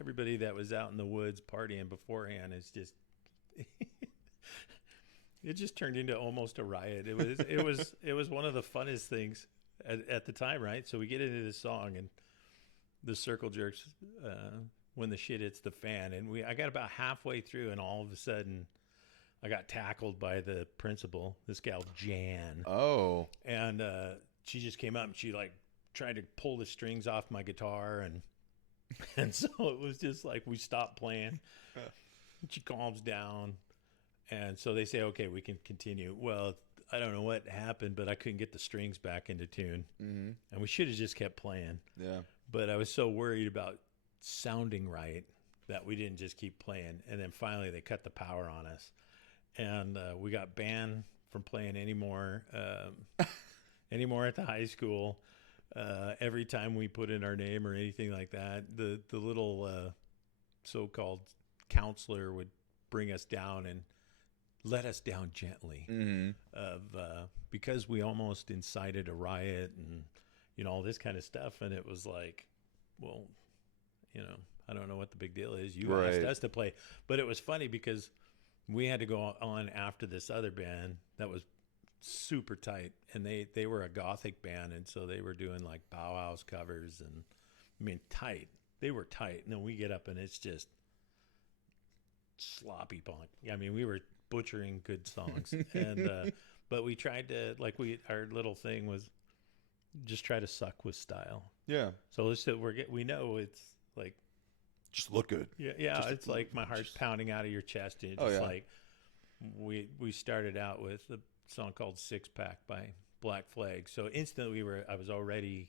everybody that was out in the woods partying beforehand is just. It just turned into almost a riot. It was one of the funnest things at the time, right? So we get into this song, and the Circle Jerks, when the shit hits the fan, and I got about halfway through, and all of a sudden, I got tackled by the principal, this gal Jan. Oh. And she just came up and she like tried to pull the strings off my guitar, and so it was just like we stopped playing. She calms down, and so they say, okay, we can continue. Well, I don't know what happened, but I couldn't get the strings back into tune, and we should have just kept playing. Yeah. But I was so worried about sounding right that we didn't just keep playing. And then finally they cut the power on us, and we got banned from playing anymore at the high school. Every time we put in our name or anything like that, the little so-called counselor would bring us down and let us down gently because we almost incited a riot and all this kind of stuff. And it was like, well, I don't know what the big deal is. You asked us to play. But it was funny because we had to go on after this other band that was super tight, and they were a gothic band, and so they were doing like Bauhaus covers, and I mean tight. They were tight. And then we get up and it's just sloppy punk. I mean, we were butchering good songs, and but we tried to our little thing was just try to suck with style. Yeah. So we know it's like just look good. Yeah. Just it's like my heart's pounding out of your chest, and it's like we started out with a song called Six Pack by Black Flag. So instantly I was already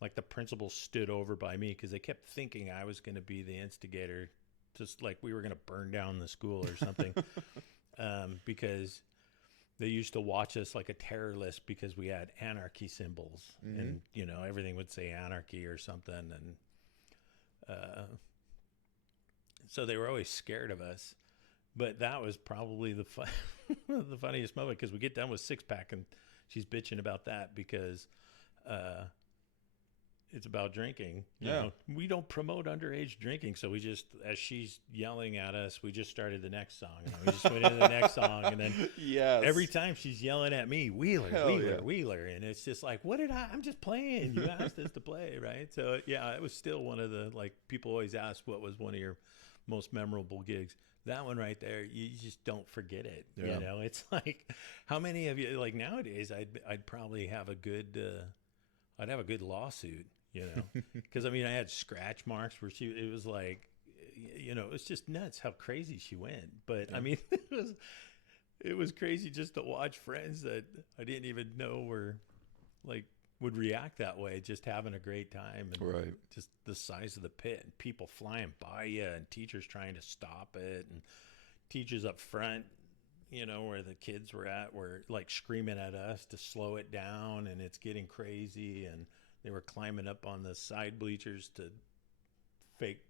like the principal stood over by me because they kept thinking I was going to be the instigator, just like we were going to burn down the school or something. Because they used to watch us like a terror list because we had anarchy symbols, and everything would say anarchy or something, and so they were always scared of us. But that was probably the funniest moment, because we get done with Six Pack and she's bitching about that because it's about drinking. You know, we don't promote underage drinking. So we just, as she's yelling at us, we just started the next song. And we just went into the next song. And then every time she's yelling at me, Wheeler. And it's just like, I'm just playing. You asked us to play, right? So, it was still one of the, like, people always ask what was one of your most memorable gigs. That one right there, you just don't forget it. Yeah. It's like, how many of you, like nowadays, I'd probably have a good, I'd have a good lawsuit. Because I mean, I had scratch marks where it was like, it's just nuts how crazy she went. But I mean, it was crazy just to watch friends that I didn't even know would react that way, just having a great time, and just the size of the pit, and people flying by you, and teachers trying to stop it, and teachers up front, where the kids were like screaming at us to slow it down, and it's getting crazy, and they were climbing up on the side bleachers to fake,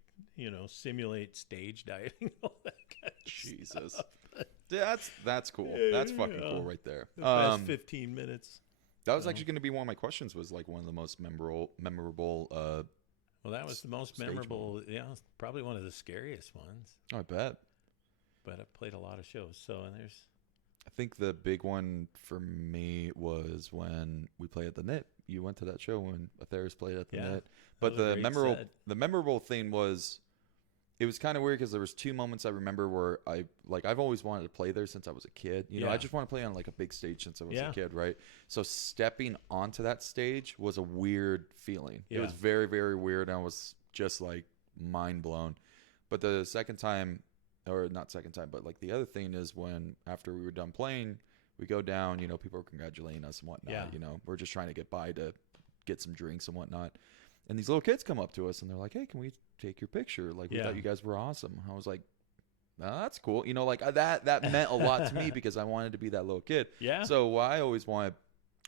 simulate stage diving, all that kind of Jesus. stuff. That's cool. That's fucking cool right there. The best 15 minutes. That was actually going to be one of my questions, was like one of the most memorable Well, that was the most memorable. Yeah, probably one of the scariest ones. Oh, I bet. But I've played a lot of shows, so I think the big one for me was when we played at the Knit. You went to that show when Atheris played at the Knit. But the memorable thing was, it was kind of weird because there was two moments I remember where I've always wanted to play there since I was a kid. I just want to play on like a big stage since I was a kid, right? So stepping onto that stage was a weird feeling. It was very, very weird. And I was just like mind blown. But the second time, or not second time, but like the other thing is when after we were done playing, we go down, people are congratulating us and whatnot. We're just trying to get by to get some drinks and whatnot. And these little kids come up to us and they're like, hey, can we take your picture? Like, we thought you guys were awesome. I was like, oh, that's cool. That meant a lot to me because I wanted to be that little kid. Yeah. So I always wanted,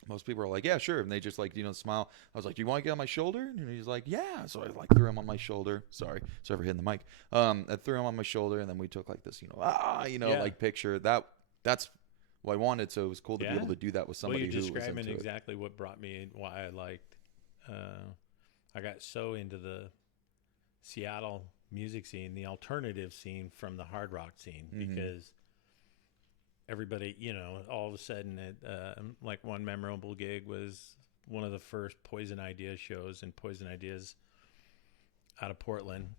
most people are like, yeah, sure. And they just like, smile. I was like, do you want to get on my shoulder? And he's like, yeah. So I like threw him on my shoulder. Sorry for hitting the mic. I threw him on my shoulder, and then we took like this, like picture. That's Well, I wanted, so it was cool to be Yeah. able to do that with Well, somebody you're who was describing into it. exactly what brought me, why I liked. I got so into the Seattle music scene, the alternative scene from the hard rock scene, because everybody, all of a sudden, like one memorable gig was one of the first Poison Ideas shows, and Poison Ideas out of Portland,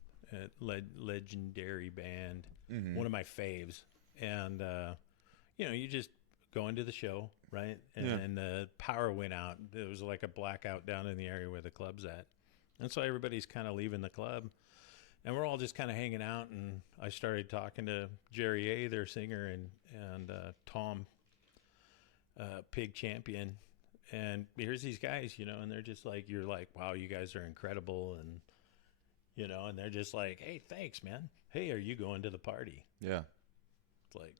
legendary band, one of my faves, and you just go into the show, right, and the power went out. There was like a blackout down in the area where the club's at, and so everybody's kind of leaving the club. And we're all just kind of hanging out, and I started talking to Jerry A., their singer, and Tom, Pig Champion. And here's these guys, and they're just like, you're like, wow, you guys are incredible. And, and they're just like, hey, thanks, man. Hey, are you going to the party? Yeah. It's like,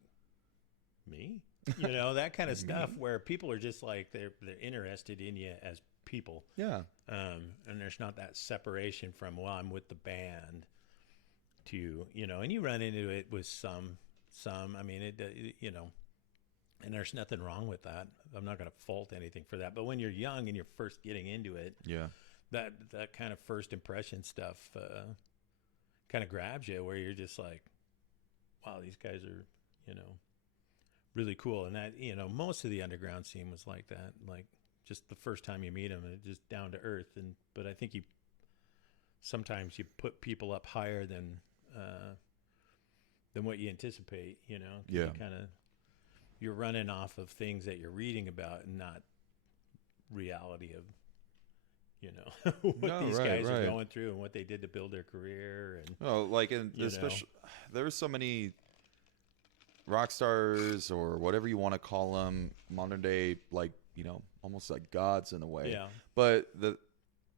me? That kind of stuff where people are just like, they're interested in you as people. Yeah. And there's not that separation from, well, I'm with the band to, and you run into it with some, I mean, and there's nothing wrong with that. I'm not going to fault anything for that. But when you're young and you're first getting into it, Yeah. that kind of first impression stuff kind of grabs you, where you're just like, wow, these guys are, really cool. And that, most of the underground scene was like that. Like, just the first time you meet them, and just down to earth. But I think sometimes you put people up higher than what you anticipate. Yeah. You're running off of things that you're reading about, and not reality of what No, these right, guys right. are going through and what they did to build their career. And Oh, like, and especially there were so many rock stars, or whatever you want to call them, modern day, like, almost like gods in a way. Yeah. But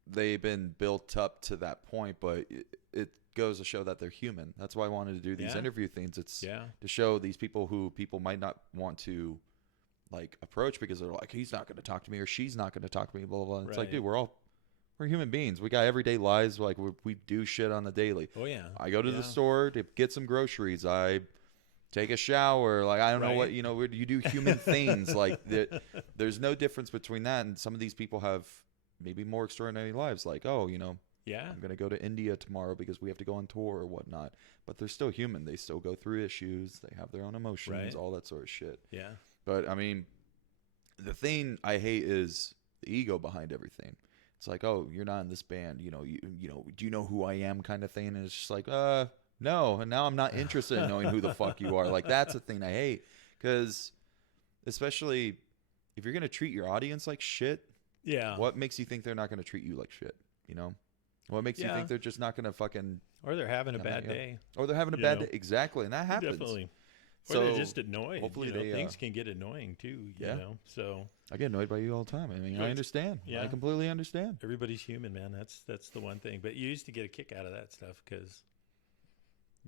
they've been built up to that point, but it goes to show that they're human. That's why I wanted to do these Yeah. interview things. It's Yeah. to show these people who people might not want to like approach, because they're like, he's not going to talk to me, or she's not going to talk to me, blah, blah, blah. It's like, Right. dude, we're human beings. We got everyday lives. Like, we do shit on the daily. Oh yeah. I go to Yeah. the store to get some groceries. I take a shower. Like, I don't know what, Right. where you do human things. Like, there's no difference between that. And some of these people have maybe more extraordinary lives. Like, oh, Yeah. I'm going to go to India tomorrow because we have to go on tour or whatnot. But they're still human. They still go through issues. They have their own emotions, Right. all that sort of shit. Yeah. But I mean, the thing I hate is the ego behind everything. It's like, oh, you're not in this band, do you know who I am, kind of thing. And it's just like, no. And now I'm not interested in knowing who the fuck you are. Like, that's the thing I hate, because especially if you're gonna treat your audience like shit, Yeah. what makes you think they're not gonna treat you like shit? What makes you Yeah. think they're just not gonna fucking, Or they're having a Yeah, bad yeah. day. or they're having a You bad know. day? Exactly, and that happens. Definitely. Or So they're just annoyed. hopefully they, things can get annoying too. Yeah. So I get annoyed by you all the time. I mean, I Good. understand. Yeah. I completely understand. everybody's human, man. That's the one thing. But you used to get a kick out of that stuff because,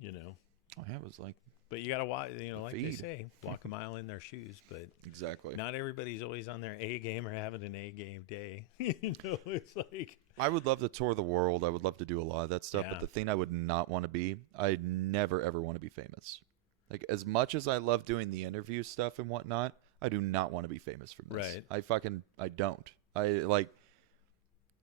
Oh, yeah, it was like, But you got to watch. Like they feed. say, walk a mile in their shoes. But exactly. not everybody's always on their A game or having an A game day. It's like, I would love to tour the world. I would love to do a lot of that stuff. Yeah. But the thing I would not want to be, I never ever want to be famous. Like, as much as I love doing the interview stuff and whatnot, I do not want to be famous from this. Right. I don't.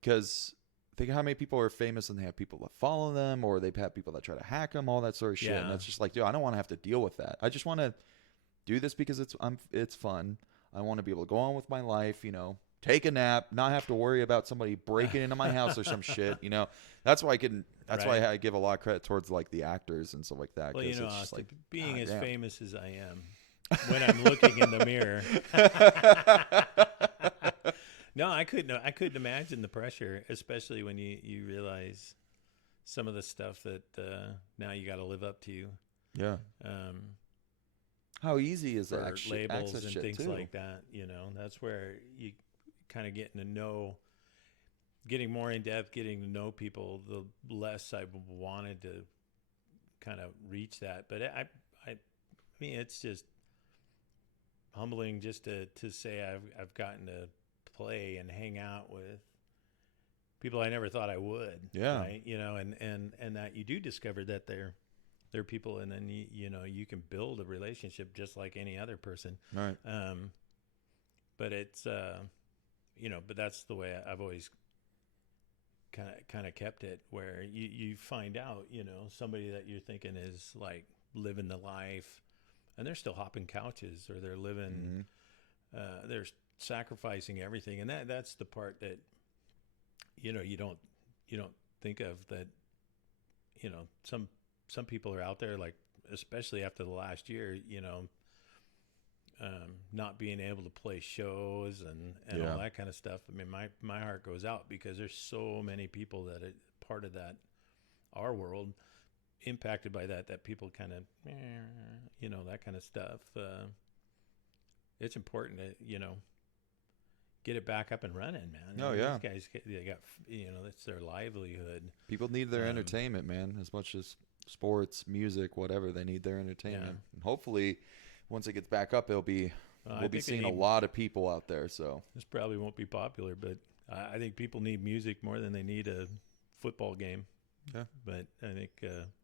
Because think of how many people are famous and they have people that follow them, or they've had people that try to hack them, all that sort of shit. And Yeah. it's just like, dude, I don't want to have to deal with that. I just want to do this because it's fun. I want to be able to go on with my life, take a nap, not have to worry about somebody breaking into my house or some shit. That's why that's why Right. I give a lot of credit towards like the actors and stuff like that. well, 'Cause it's just Austin, like, being God as damn. famous as I am, when I'm looking in the mirror. No, I couldn't imagine the pressure, especially when you realize some of the stuff that now you got to live up to. Yeah. Um, How easy is for that shit, labels access and shit things too? like that. That's where you kind of getting more in depth, getting to know people. The less I wanted to kind of reach that, but I mean, it's just humbling just to say I've gotten to play and hang out with people I never thought I would. Yeah. Right. And that you do discover that they're they're people, and then you can build a relationship just like any other person. Right. But it's but that's the way I've always kind of kept it, where you find out, somebody that you're thinking is like living the life, and they're still hopping couches, or they're living, they're sacrificing everything, and that's the part that you don't think of, that some people are out there, like especially after the last year, not being able to play shows and all that kind of stuff. I mean, my heart goes out, because there's so many people that are part of that, our world, impacted by that people kind of, that kind of stuff. It's important to, get it back up and running, man. Oh, yeah. These guys, they got, that's their livelihood. People need their entertainment, man, as much as sports, music, whatever. They need their entertainment. Yeah. And hopefully, once it gets back up, we'll be seeing a lot of people out there. So this probably won't be popular, but I think people need music more than they need a football game. Yeah. But I think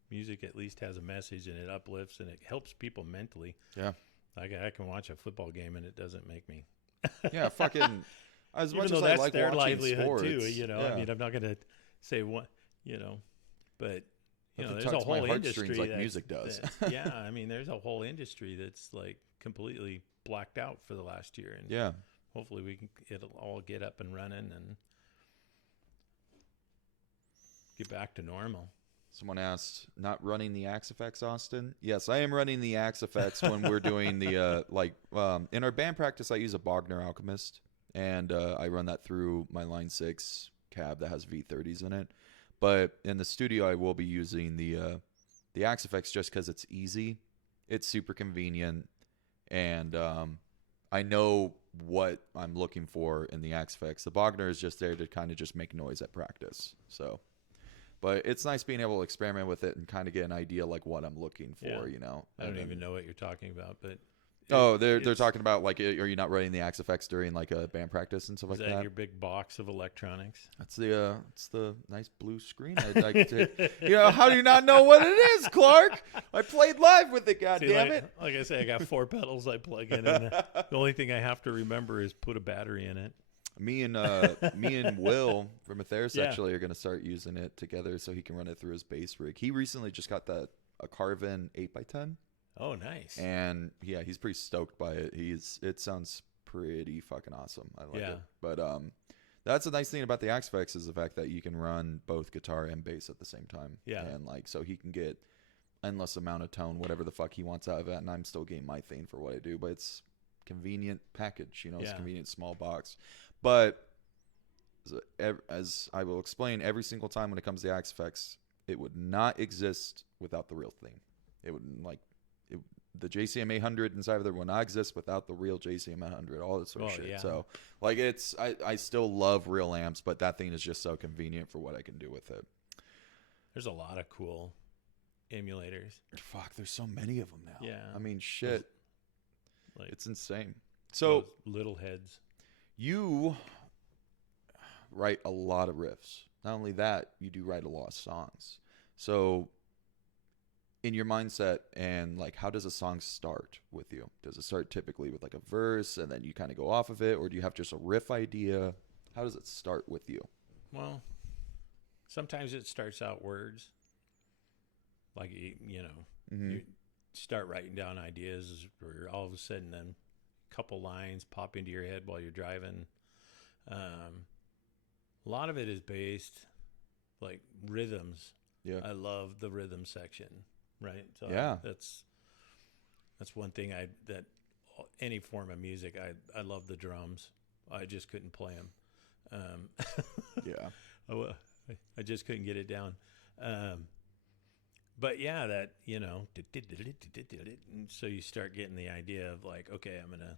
music at least has a message, and it uplifts, and it helps people mentally. Yeah. Like, I can watch a football game and it doesn't make me. Yeah, fucking. As Even much though as that's I like their watching livelihood sports, too, yeah. I mean, I'm not going to say what, but Nothing there's a tugs my whole heartstrings industry like that's- music does. yeah, I mean, there's a whole industry that's like completely blacked out for the last year, and Yeah. hopefully it'll all get up and running and get back to normal. Someone asked, not running the Axe Effects, Austin? Yes, I am running the Axe Effects when we're doing the, in our band practice, I use a Bogner Alchemist, and I run that through my Line 6 cab that has V30s in it. But in the studio, I will be using the Axe Effects just because it's easy. It's super convenient, and I know what I'm looking for in the Axe Effects. The Bogner is just there to kind of just make noise at practice, so... But it's nice being able to experiment with it and kind of get an idea like what I'm looking for, Yeah. I don't even know what you're talking about, but they're talking about like, are you not running the Axe Effects during like a band practice and stuff like is that that? your big box of electronics? That's it's the nice blue screen. How do you not know what it is, Clark? I played live with it. God damn it! Like I say, I got 4 pedals I plug in, and the only thing I have to remember is put a battery in it. Me and Will from Atheris Yeah. actually are going to start using it together so he can run it through his bass rig. He recently just got a Carvin 8x10. Oh, nice. And yeah, he's pretty stoked by it. It sounds pretty fucking awesome. I like Yeah. it. But that's the nice thing about the Axe Effects is the fact that you can run both guitar and bass at the same time. Yeah. And like, so he can get endless amount of tone, whatever the fuck he wants out of it. And I'm still getting my thing for what I do, but it's convenient package, it's a Yeah. convenient small box. But as I will explain every single time when it comes to Axe Effects, it would not exist without the real thing. It would the JCM 800 inside of there would not exist without the real JCM 800, all that sort of shit. Yeah. So like I still love real amps, but that thing is just so convenient for what I can do with it. There's a lot of cool emulators. Fuck, there's so many of them now. Yeah. I mean, shit, Like it's insane. So those little heads. you write a lot of riffs. Not only that, you do write a lot of songs. So in your mindset, and like, how does a song start with you? Does it start typically with like a verse and then you kind of go off of it, or do you have just a riff idea? How does it start with you? Well, sometimes it starts out words. Like, you start writing down ideas, or all of a sudden then a couple lines pop into your head while you're driving. A lot of it is based like rhythms. Yeah. I love the rhythm section, right? So Yeah. that's one thing that any form of music, I love the drums. I just couldn't play them. Yeah. I just couldn't get it down. But yeah, that, and so you start getting the idea of like, okay, I'm going to,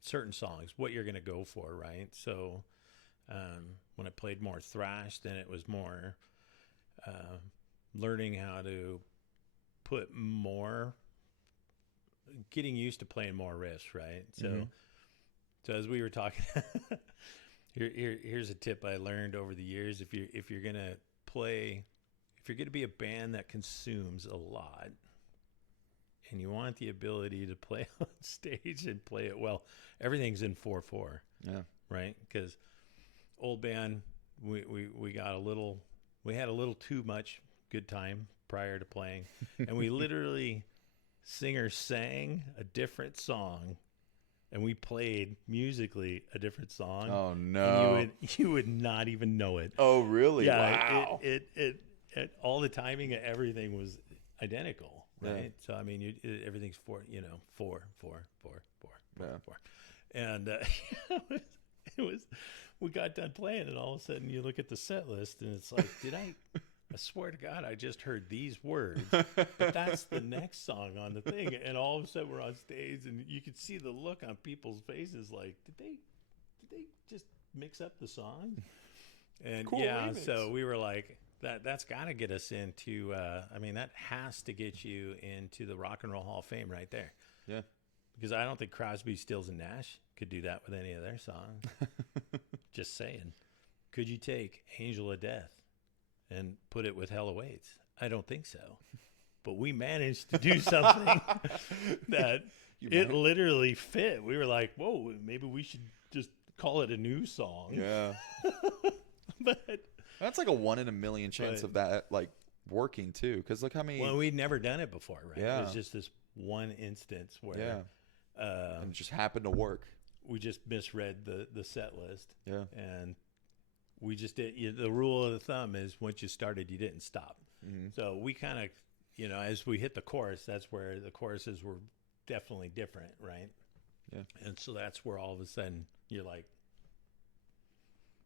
certain songs, what you're going to go for, right? So when I played more thrash, then it was more learning how to put more, getting used to playing more riffs, right? So, so as we were talking, here's a tip I learned over the years. If you're gonna play if you're going to be a band that consumes a lot and you want the ability to play on stage and play it well, everything's in 4/4, Yeah. right? Because old band, we got we had a little too much good time prior to playing, and we literally singer sang a different song, and we played musically a different song. Oh And no. you would not even know it. Oh really? Yeah, Wow. it all the timing and everything was identical, Yeah. right? So I mean, everything's four, four, Yeah. and it was. We got done playing, and all of a sudden, you look at the set list, and it's like, I swear to God, I just heard these words, but that's the next song on the thing, and all of a sudden, we're on stage, and you could see the look on people's faces, like, did they just mix up the song? And Cool yeah, remix. so we were like, that's got to get us into. I mean, that has to get you into the Rock and Roll Hall of Fame right there. Yeah. Because I don't think Crosby, Stills, and Nash could do that with any of their songs. Just saying. Could you take Angel of Death and put it with Hell Awaits? I don't think so. But we managed to do something that it literally fit. We were like, whoa, maybe we should just call it a new song. Yeah. But That's like a 1 in a million chance of that like working too. Because look how many. well, we'd never done it before, right? Yeah. It was just this one instance where Yeah. And it just happened to work. we just misread the set list. Yeah. And we just did. The rule of the thumb is once you started, you didn't stop. Mm-hmm. So we kind of, as we hit the chorus, that's where the choruses were definitely different, right? Yeah. And so that's where all of a sudden you're like,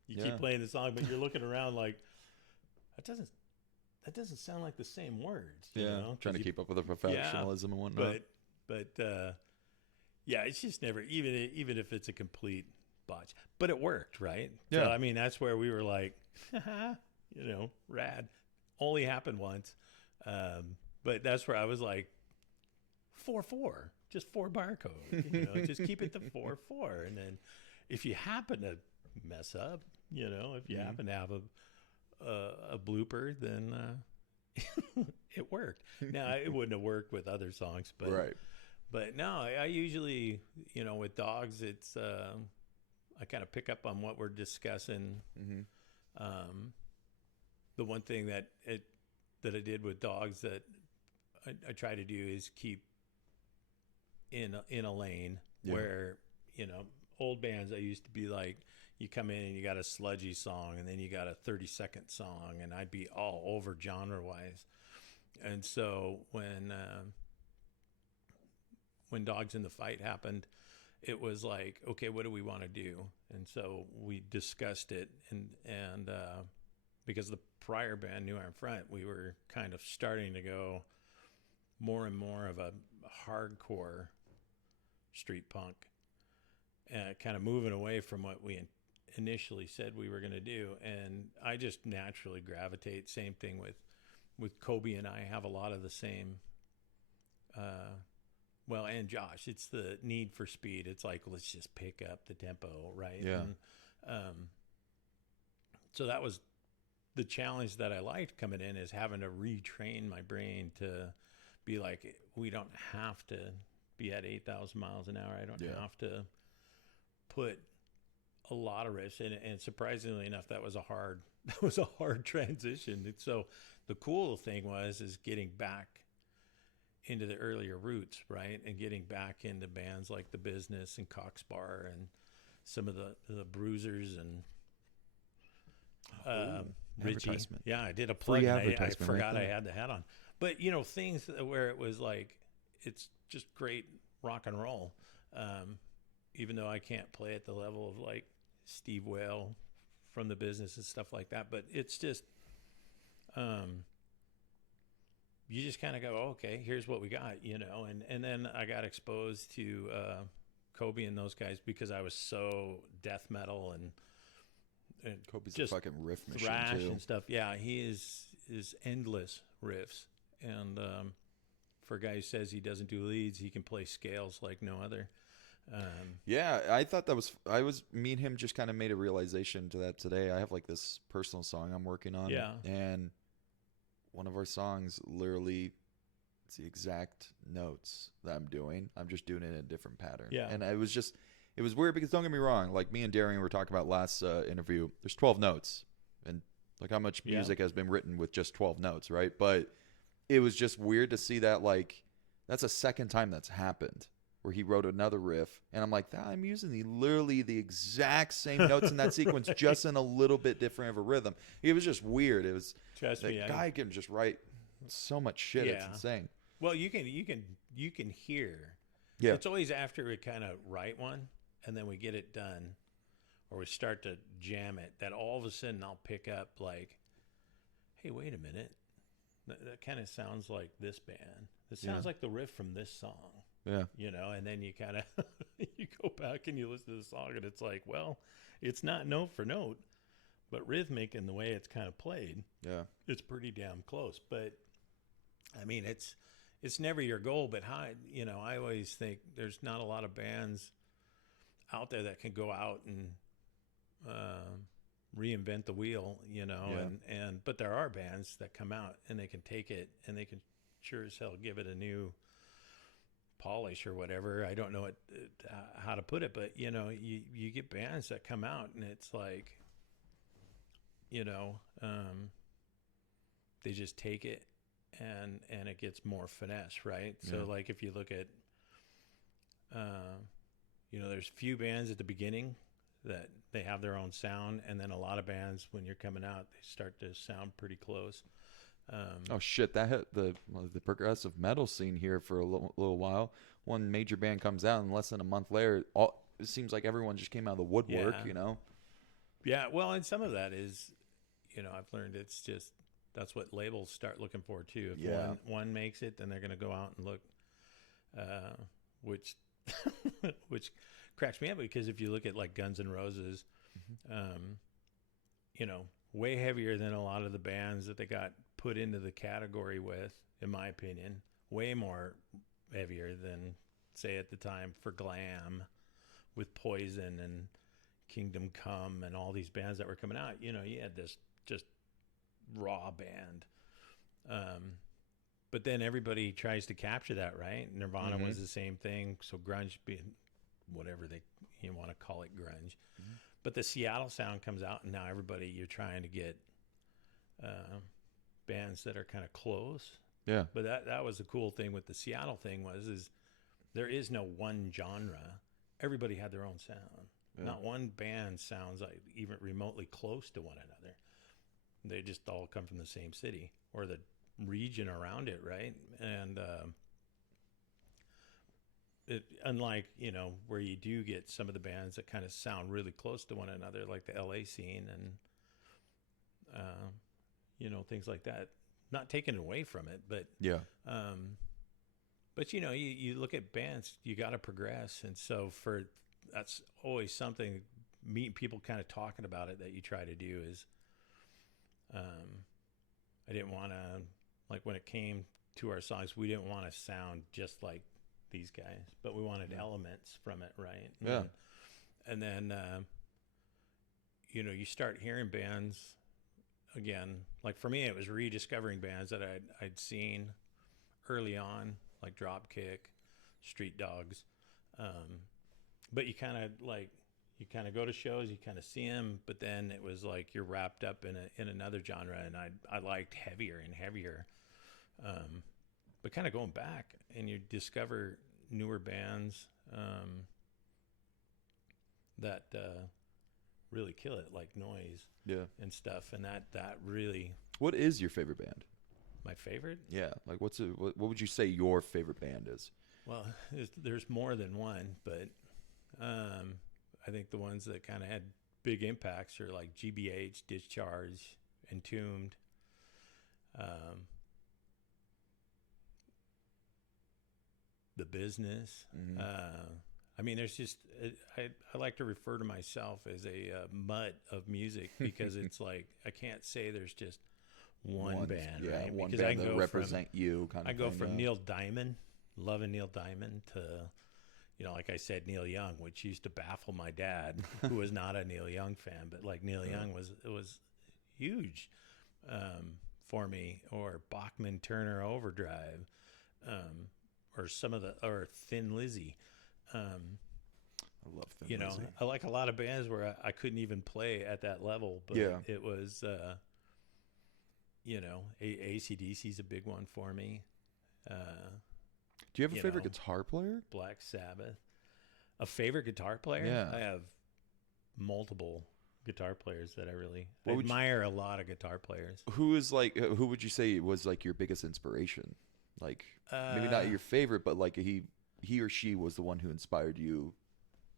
you Yeah. keep playing the song, but you're looking around like, that doesn't sound like the same words. You Yeah. know? 'Cause Trying to you- keep up with the professionalism and whatnot. but yeah, it's just never, even if it's a complete botch, but it worked, right? Yeah. So I mean, that's where we were like, rad. Only happened once, but that's where I was like, 4/4, just 4 barcode. Just keep it to 4/4, and then if you happen to mess up, if you happen to have a blooper, then it worked. Now it wouldn't have worked with other songs, but right. But no, I usually, with Dogs, it's I kind of pick up on what we're discussing. Mm-hmm. The one thing that I did with Dogs that I try to do is keep in a lane Yeah. where old bands I used to be like, you come in and you got a sludgy song and then you got a 30-second song, and I'd be all over genre wise. And so when Dogs in the Fight happened, it was like, okay, what do we want to do? And so we discussed it, and because the prior band, New Iron Front, we were kind of starting to go more and more of a hardcore street punk, kind of moving away from what we initially said we were going to do. And I just naturally gravitate. Same thing with Kobe and I have a lot of the same. Well, and Josh, it's the need for speed. It's like, let's just pick up the tempo, right? Yeah. And, so that was the challenge that I liked coming in, is having to retrain my brain to be like, we don't have to be at 8,000 miles an hour. I don't Yeah. have to put a lot of riffs in it. And surprisingly enough, that was a hard transition. And so the cool thing is getting back into the earlier roots, right? And getting back into bands like The Business and Cox Bar and some of the Bruisers and Richie. Advertisement. Yeah, I did a plug. Free And I advertisement right forgot I there. had the hat on. But things where it was like, it's just great rock and roll. Even though I can't play at the level of like Steve Whale from The Business and stuff like that, but it's just, you just kind of go, okay, here's what we got, and then I got exposed to Kobe and those guys because I was so death metal and Kobe's just a fucking riff machine thrash too. and stuff. Yeah, he is endless riffs, and for a guy who says he doesn't do leads, he can play scales like no other. Yeah, I thought me and him just kind of made a realization to that today. I have like this personal song I'm working on. Yeah. And one of our songs literally, it's the exact notes that I'm doing. I'm just doing it in a different pattern. Yeah. And it was weird because don't get me wrong. Like me and Darian were talking about last interview. There's 12 notes, and like how much Yeah. music has been written with just 12 notes, right? But it was just weird to see that like that's a second time that's happened where he wrote another riff, and I'm like, I'm using literally the exact same notes in that sequence, just in a little bit different of a rhythm. It was just weird. It was Trust me. that guy can just write so much shit. It's Yeah. insane. Well, you can hear. Yeah. It's always after we kind of write one and then we get it done, or we start to jam it, that all of a sudden I'll pick up like, hey, wait a minute, that kind of sounds like this band. It sounds Yeah. like the riff from this song. Yeah. And then you kind of you go back and you listen to the song, and it's like, well, it's not note for note, but rhythmic in the way it's kind of played, Yeah. it's pretty damn close. But I mean, it's never your goal, but I always think there's not a lot of bands out there that can go out and reinvent the wheel, but there are bands that come out and they can take it and they can sure as hell give it a new polish or whatever. I don't know how to put it, but you get bands that come out and it's like, they just take it and it gets more finesse, right? Yeah. So like if you look at, there's few bands at the beginning that they have their own sound, and then a lot of bands when you're coming out, they start to sound pretty close. Oh shit! That hit the progressive metal scene here for a little while. One major band comes out, and less than a month later, it seems like everyone just came out of the woodwork. Yeah. Yeah, well, and some of that is, I've learned it's just that's what labels start looking for too. If one makes it, then they're going to go out and look, which cracks me up because if you look at like Guns N' Roses, way heavier than a lot of the bands that they got put into the category with, in my opinion, way more heavier than say at the time for glam with Poison and Kingdom Come and all these bands that were coming out. You had this just raw band. But then everybody tries to capture that, right? Nirvana was the same thing. So grunge being whatever you want to call it, grunge. Mm-hmm. But the Seattle sound comes out, and now you're trying to get bands that are kind of close. Yeah. But that was the cool thing with the Seattle thing is there is no one genre. Everybody had their own sound. Yeah. Not one band sounds like even remotely close to one another. They just all come from the same city or the region around it, right? And unlike, where you do get some of the bands that kind of sound really close to one another, like the LA scene and, things like that. Not taken away from it, but yeah. But you look at bands, you got to progress, and so that's always something. Meeting people, kind of talking about it, that you try to do is. I didn't want to, like when it came to our songs, we didn't want to sound just like these guys, but we wanted elements from it, right? Yeah. And then you start hearing bands again. Like for me, it was rediscovering bands that I'd seen early on, like Dropkick, Street Dogs. But you kind of go to shows, you kind of see them, but then it was like you're wrapped up in another genre, and I liked heavier and heavier. But kind of going back, and you discover newer bands that really kill it, like Noise, and stuff, and that really. What is your favorite band? My favorite? Yeah, like what would you say your favorite band is? Well, there's more than one, but I think the ones that kind of had big impacts are like GBH, Discharge, Entombed. The Business. Mm-hmm. I mean, there's just I like to refer to myself as a mutt of music because it's like I can't say there's just one band, right? One because band that represent you. Kind of. I go from Neil Diamond, loving Neil Diamond, to like I said, Neil Young, which used to baffle my dad, who was not a Neil Young fan, but like Neil Young was huge for me, or Bachman Turner Overdrive, or or Thin Lizzy. I love Thin You know, Lizzy. I like a lot of bands where I couldn't even play at that level, but Yeah. it was, you know, AC/DC's a big one for me. Do you have a you favorite know, guitar player? Black Sabbath. A favorite guitar player? Yeah. I have multiple guitar players that I really What would you- admire. A lot of guitar players. Who is like who would you say was like your biggest inspiration? Like maybe not your favorite, but like he or she was the one who inspired you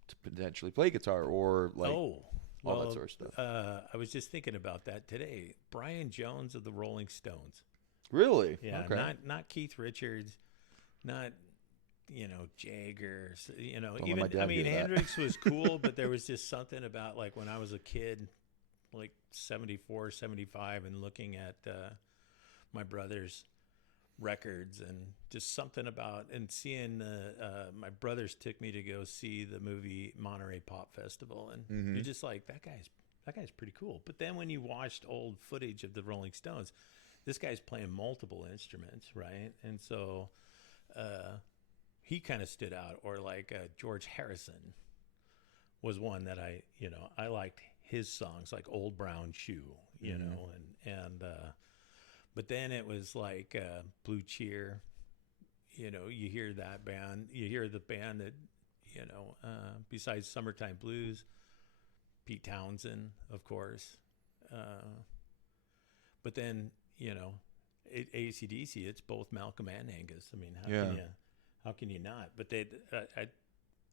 to potentially play guitar or like all that sort of stuff. I was just thinking about that today. Brian Jones of the Rolling Stones. Really? Yeah, Okay. not Keith Richards, not Jagger. You know, Don't let my even dad hear that. Hendrix was cool, but there was just something about like when I was a kid, like 74, 75, and looking at my brother's records and just something about and seeing my brothers took me to go see the movie Monterey Pop Festival, and Mhm. you're just like that guy's pretty cool. But then when you watched old footage of the Rolling Stones, this guy's playing multiple instruments, right? And so he kind of stood out. Or like George Harrison was one that I liked his songs, like Old Brown Shoe, you know, and but then it was like Blue Cheer. You know, you hear that band, you hear the band that, besides Summertime Blues, Pete Townsend, of course. But then, AC/DC, it's both Malcolm and Angus. I mean, how can you not? But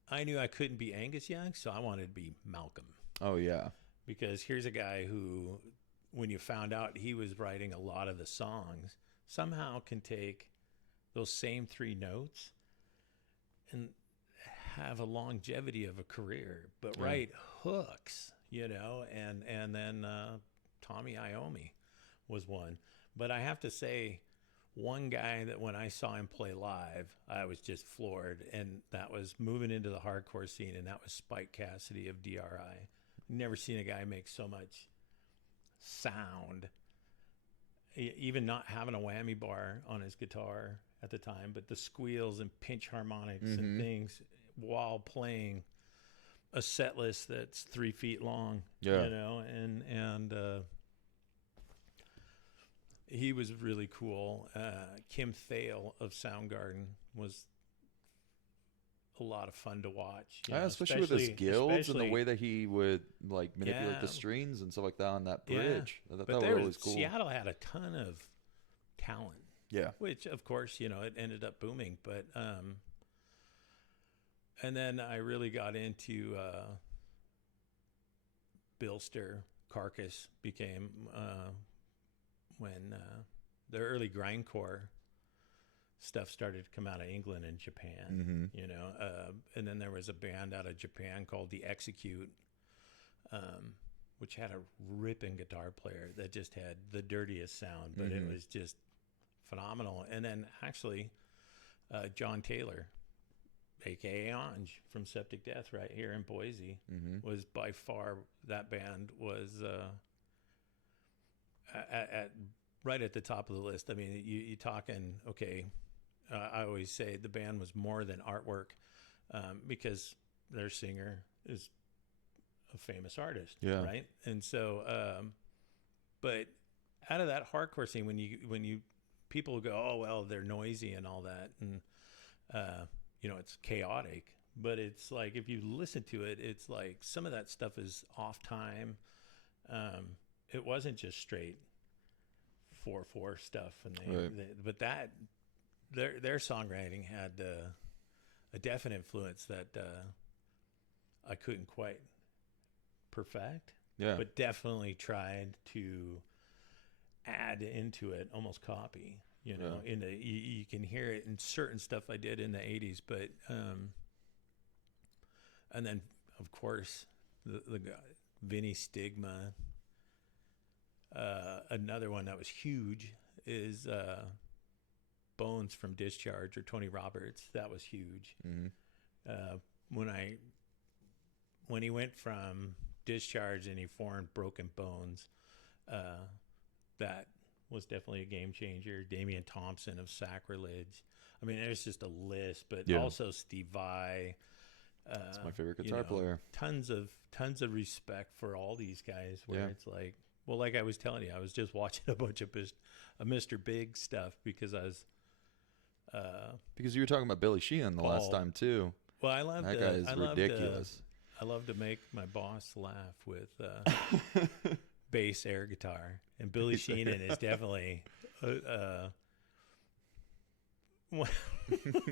I knew I couldn't be Angus Young, so I wanted to be Malcolm. Oh yeah. Because here's a guy who, when you found out he was writing a lot of the songs, somehow can take those same three notes and have a longevity of a career, but write hooks, and then Tommy Iommi was one. But I have to say, one guy that when I saw him play live, I was just floored, and that was moving into the hardcore scene, and that was Spike Cassidy of DRI. Never seen a guy make so much sound, even not having a whammy bar on his guitar at the time, but the squeals and pinch harmonics and things while playing a set list that's 3 feet long. Yeah. And he was really cool. Kim Thale of Soundgarden was a lot of fun to watch. Especially with his guilds and the way that he would like manipulate the strings and stuff like that on that bridge. I thought that was always cool. Seattle had a ton of talent. Yeah. Which, of course, it ended up booming. But and then I really got into Bilster. Carcass became when the early grindcore stuff started to come out of England and Japan, and then there was a band out of Japan called The Execute, which had a ripping guitar player that just had the dirtiest sound, but it was just phenomenal. And then actually, John Taylor, aka Ange from Septic Death, right here in Boise, was by far, that band was right at the top of the list. I mean, you talking, okay, I always say the band was more than artwork, because their singer is a famous artist, right? And so, but out of that hardcore scene, when you people go, oh well, they're noisy and all that, and it's chaotic, but it's like if you listen to it, it's like some of that stuff is off time. It wasn't just straight 4/4 stuff, and but that their songwriting had a definite influence that I couldn't quite perfect, but definitely tried to add into it, almost copy. You can hear it in certain stuff I did in the 80s, but and then of course the guy, Vinny Stigma. Another one that was huge is Bones from Discharge, or Tony Roberts. That was huge. When he went from Discharge and he formed Broken Bones, that was definitely a game changer. Damian Thompson of Sacrilege. I mean, there's just a list, but Yeah. also Steve Vai. It's my favorite you guitar know, player. Tons of respect for all these guys. Where Yeah. it's like, well, like I was telling you, I was just watching a bunch of Mr. Big stuff because I was. Because you were talking about Billy Sheehan the last Paul. time too. Well, I love That guy is ridiculous. I love to make my boss laugh with bass air guitar, and Billy Sheehan is definitely one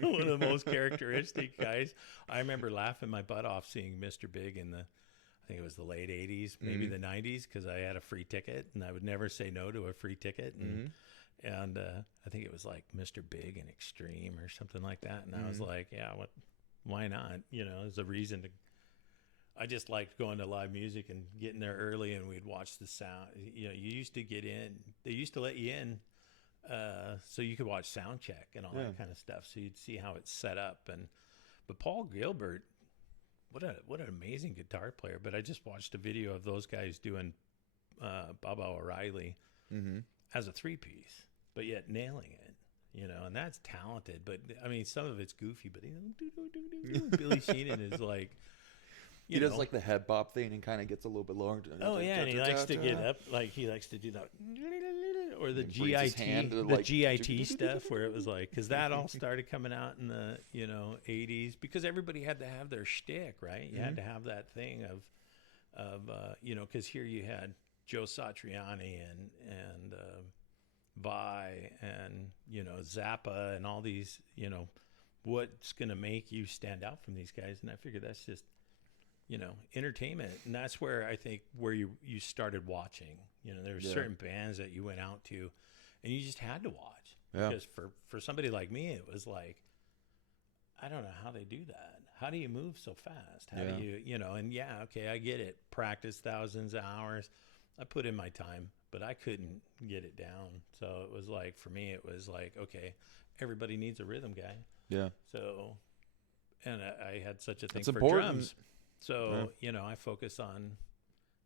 one of the most characteristic guys. I remember laughing my butt off seeing Mr. Big in the, I think it was the late '80s, maybe the '90s, because I had a free ticket, and I would never say no to a free ticket, and I think it was like Mr. Big and Extreme or something like that, and I was like, yeah, why not? You know, there's a reason to. I just liked going to live music and getting there early, and we'd watch the sound. You know, you used to get in. They used to let you in, so you could watch sound check and all that kind of stuff. So you'd see how it's set up. But Paul Gilbert, what an amazing guitar player. But I just watched a video of those guys doing Baba O'Reilly as a 3-piece, but yet nailing it. You know, and that's talented. But I mean, some of it's goofy. But Billy Sheehan is like. He does like the head bop thing and kind of gets a little bit lower. Oh yeah, and he likes to get up, like he likes to do that, or the He brings his hand GIT, to, the like, GIT stuff, where it was like, because that all started coming out in the 80s, because everybody had to have their shtick, right? You had to have that thing of because here you had Joe Satriani and Vai and Zappa and all these, what's gonna make you stand out from these guys? And I figured that's just entertainment. And that's where I think where you started watching. There were certain bands that you went out to and you just had to watch. Yeah. Because for somebody like me, it was like, I don't know how they do that. How do you move so fast? How do you, and okay, I get it. Practice thousands of hours. I put in my time, but I couldn't get it down. So it was like, for me, it was like, okay, everybody needs a rhythm guy. Yeah. So, and I had such a thing It's for important. drums. So, I focus on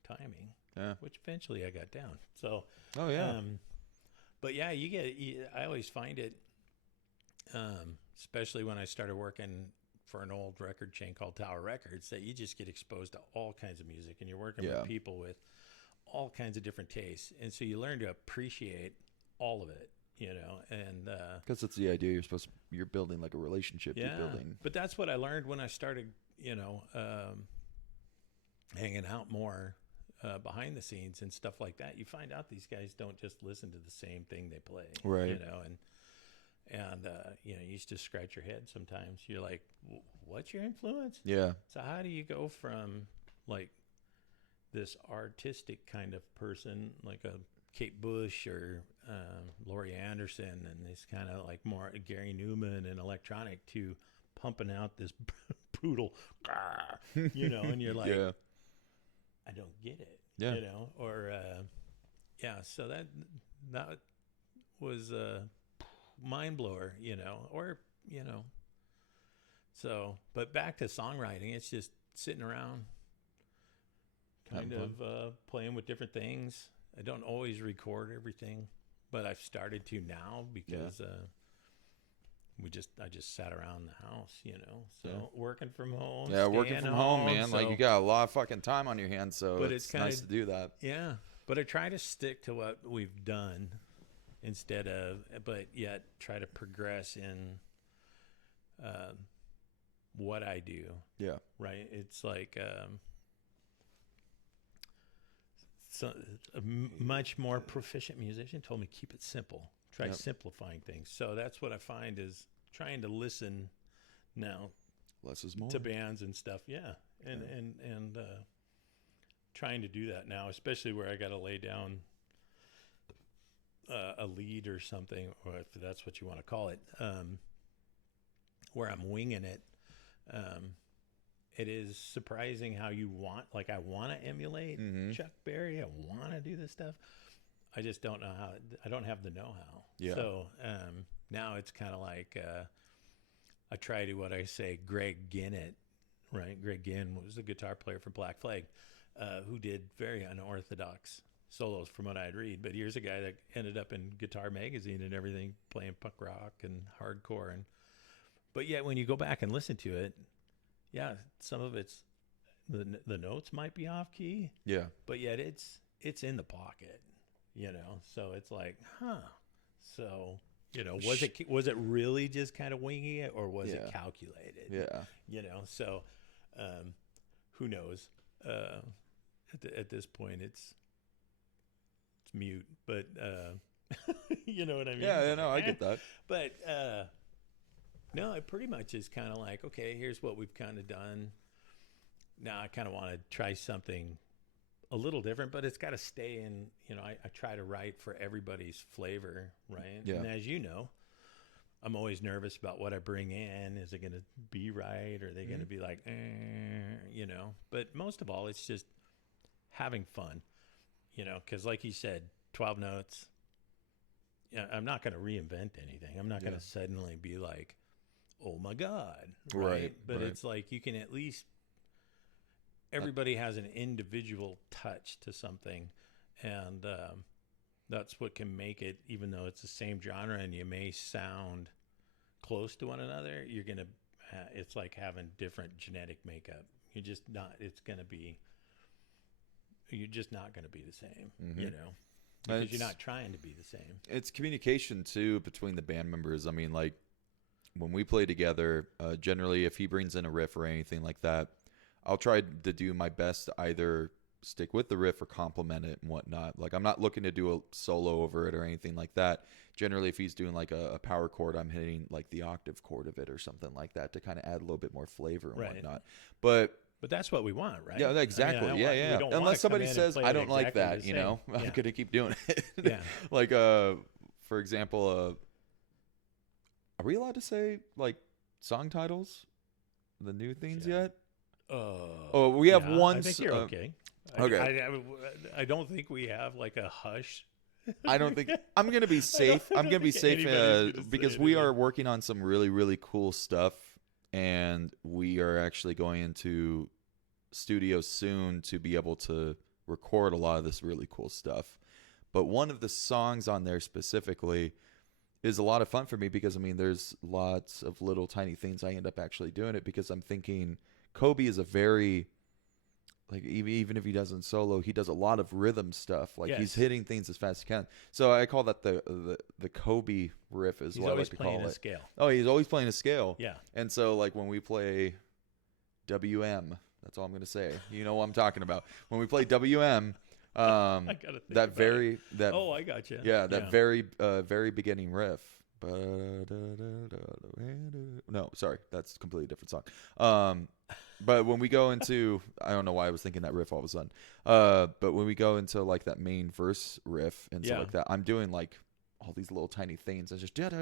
timing, which eventually I got down. So, Oh yeah. but yeah, I always find it, especially when I started working for an old record chain called Tower Records, that you just get exposed to all kinds of music, and you're working with people with all kinds of different tastes. And so you learn to appreciate all of it, and, Because that's the idea. You're building like a relationship. You're building. but that's what I learned when I started, hanging out more behind the scenes and stuff like that. You find out these guys don't just listen to the same thing they play, Right. and you used to scratch your head sometimes. You're like, what's your influence? Yeah. So how do you go from like this artistic kind of person, like a Kate Bush or Laurie Anderson, and this kind of like more Gary Newman and electronic, to pumping out this brutal, and you're like, I don't get it, Yeah. or so that was a mind blower, so, but back to songwriting, it's just sitting around kind Having of playing with different things. I don't always record everything, but I've started to now because I just sat around the house, so working from home. Yeah, working staying from home, man. so- Like you got a lot of fucking time on your hands, so But it's it's kinda- nice to do that. Yeah, but I try to stick to what we've done instead of, but yet try to progress in what I do. Yeah. Right? It's like a much more proficient musician told me, keep it simple. Try simplifying things. So that's what I find is trying to listen now Less is more. to bands and stuff. Yeah. And trying to do that now, especially where I got to lay down a lead or something, or if that's what you want to call it, where I'm winging it. It is surprising how I want to emulate Chuck Berry. I want to do this stuff. I just don't know how. I don't have the know-how. Yeah. So now it's kind of like I try to what I say. Greg Ginnett, right? Greg Ginn was the guitar player for Black Flag, who did very unorthodox solos from what I'd read. But here's a guy that ended up in Guitar Magazine and everything, playing punk rock and hardcore. But yet when you go back and listen to it, yeah, some of it's the notes might be off key, Yeah. but yet it's in the pocket, So it's like, huh. So, was it really just kind of winging it, or was it calculated? Yeah. So who knows? At this point, it's mute, but you know what I mean? Yeah, no, I get that. But no, it pretty much is kind of like, okay, here's what we've kind of done. Now I kind of want to try something a little different, but it's got to stay in, I try to write for everybody's flavor, right? Yeah. And as you know, I'm always nervous about what I bring in. Is it going to be right? Or are they going to be like, But most of all, it's just having fun, because like you said, 12 notes. Yeah, I'm not going to reinvent anything. I'm not going to suddenly be like, oh my God. Right. But right. it's like you can at least, everybody has an individual touch to something. And that's what can make it, even though it's the same genre and you may sound close to one another, you're going to, it's like having different genetic makeup. You're just not, you're just not going to be the same, because you're not trying to be the same. It's communication too between the band members. I mean, like when we play together, generally if he brings in a riff or anything like that, I'll try to do my best to either stick with the riff or complement it and whatnot. Like I'm not looking to do a solo over it or anything like that. Generally, if he's doing like a power chord, I'm hitting like the octave chord of it or something like that to kind of add a little bit more flavor and whatnot. But that's what we want, right? Yeah, exactly. I mean, yeah. Unless somebody says, I don't like that, I'm going to keep doing it. Yeah. Like, for example, are we allowed to say like song titles? The new things yet? We have one. I think you're okay. Okay. I don't think we have like a hush. I don't think I'm going to be safe. I'm going to be safe because we are working on some really, really cool stuff. And we are actually going into studio soon to be able to record a lot of this really cool stuff. But one of the songs on there specifically is a lot of fun for me because, I mean, there's lots of little tiny things I end up actually doing it because I'm thinking Kobe is a very, like, even if he doesn't solo, he does a lot of rhythm stuff. Like, he's hitting things as fast as he can. So I call that the Kobe riff is what I like to call it. He's always playing a scale. Oh, he's always playing a scale. Yeah. And so, like, when we play WM, that's all I'm going to say. You know what I'm talking about. When we play WM, I gotta think that very, it. that, oh, I got you. Yeah, that very beginning riff. No, sorry, that's a completely different song. But when we go into, I don't know why I was thinking that riff all of a sudden. But when we go into like that main verse riff and stuff like that, I'm doing like all these little tiny things. It's just and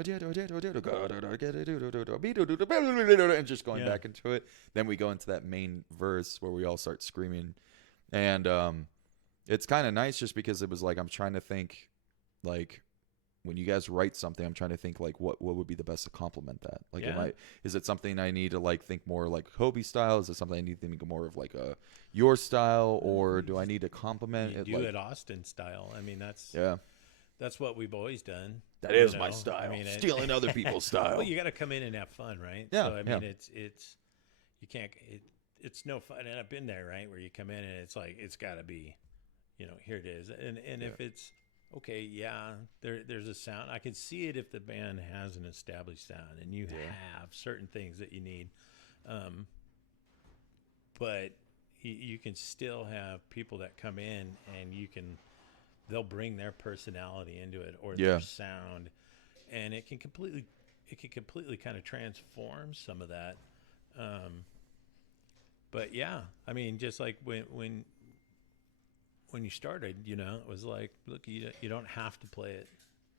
just going back into it. Then we go into that main verse where we all start screaming, and it's kind of nice just because it was like I'm trying to think like. When you guys write something, I'm trying to think like what would be the best to complement that. Like, is it something I need to like think more like Kobe style? Is it something I need to think more of like your style, or do I need to complement it? Do it Austin style. I mean, that's what we've always done. That is my style. I mean, stealing other people's style. Well, you got to come in and have fun, right? Yeah. So I mean, it's you can't. It's no fun. And I've been there, right, where you come in and it's like it's got to be, here it is. And if it's okay, there's a sound. I can see it if the band has an established sound and you have certain things that you need. But you can still have people that come in and they'll bring their personality into it or their sound, and it can completely kind of transform some of that. But yeah, I mean, just like when you started, it was like, look, you don't have to play it.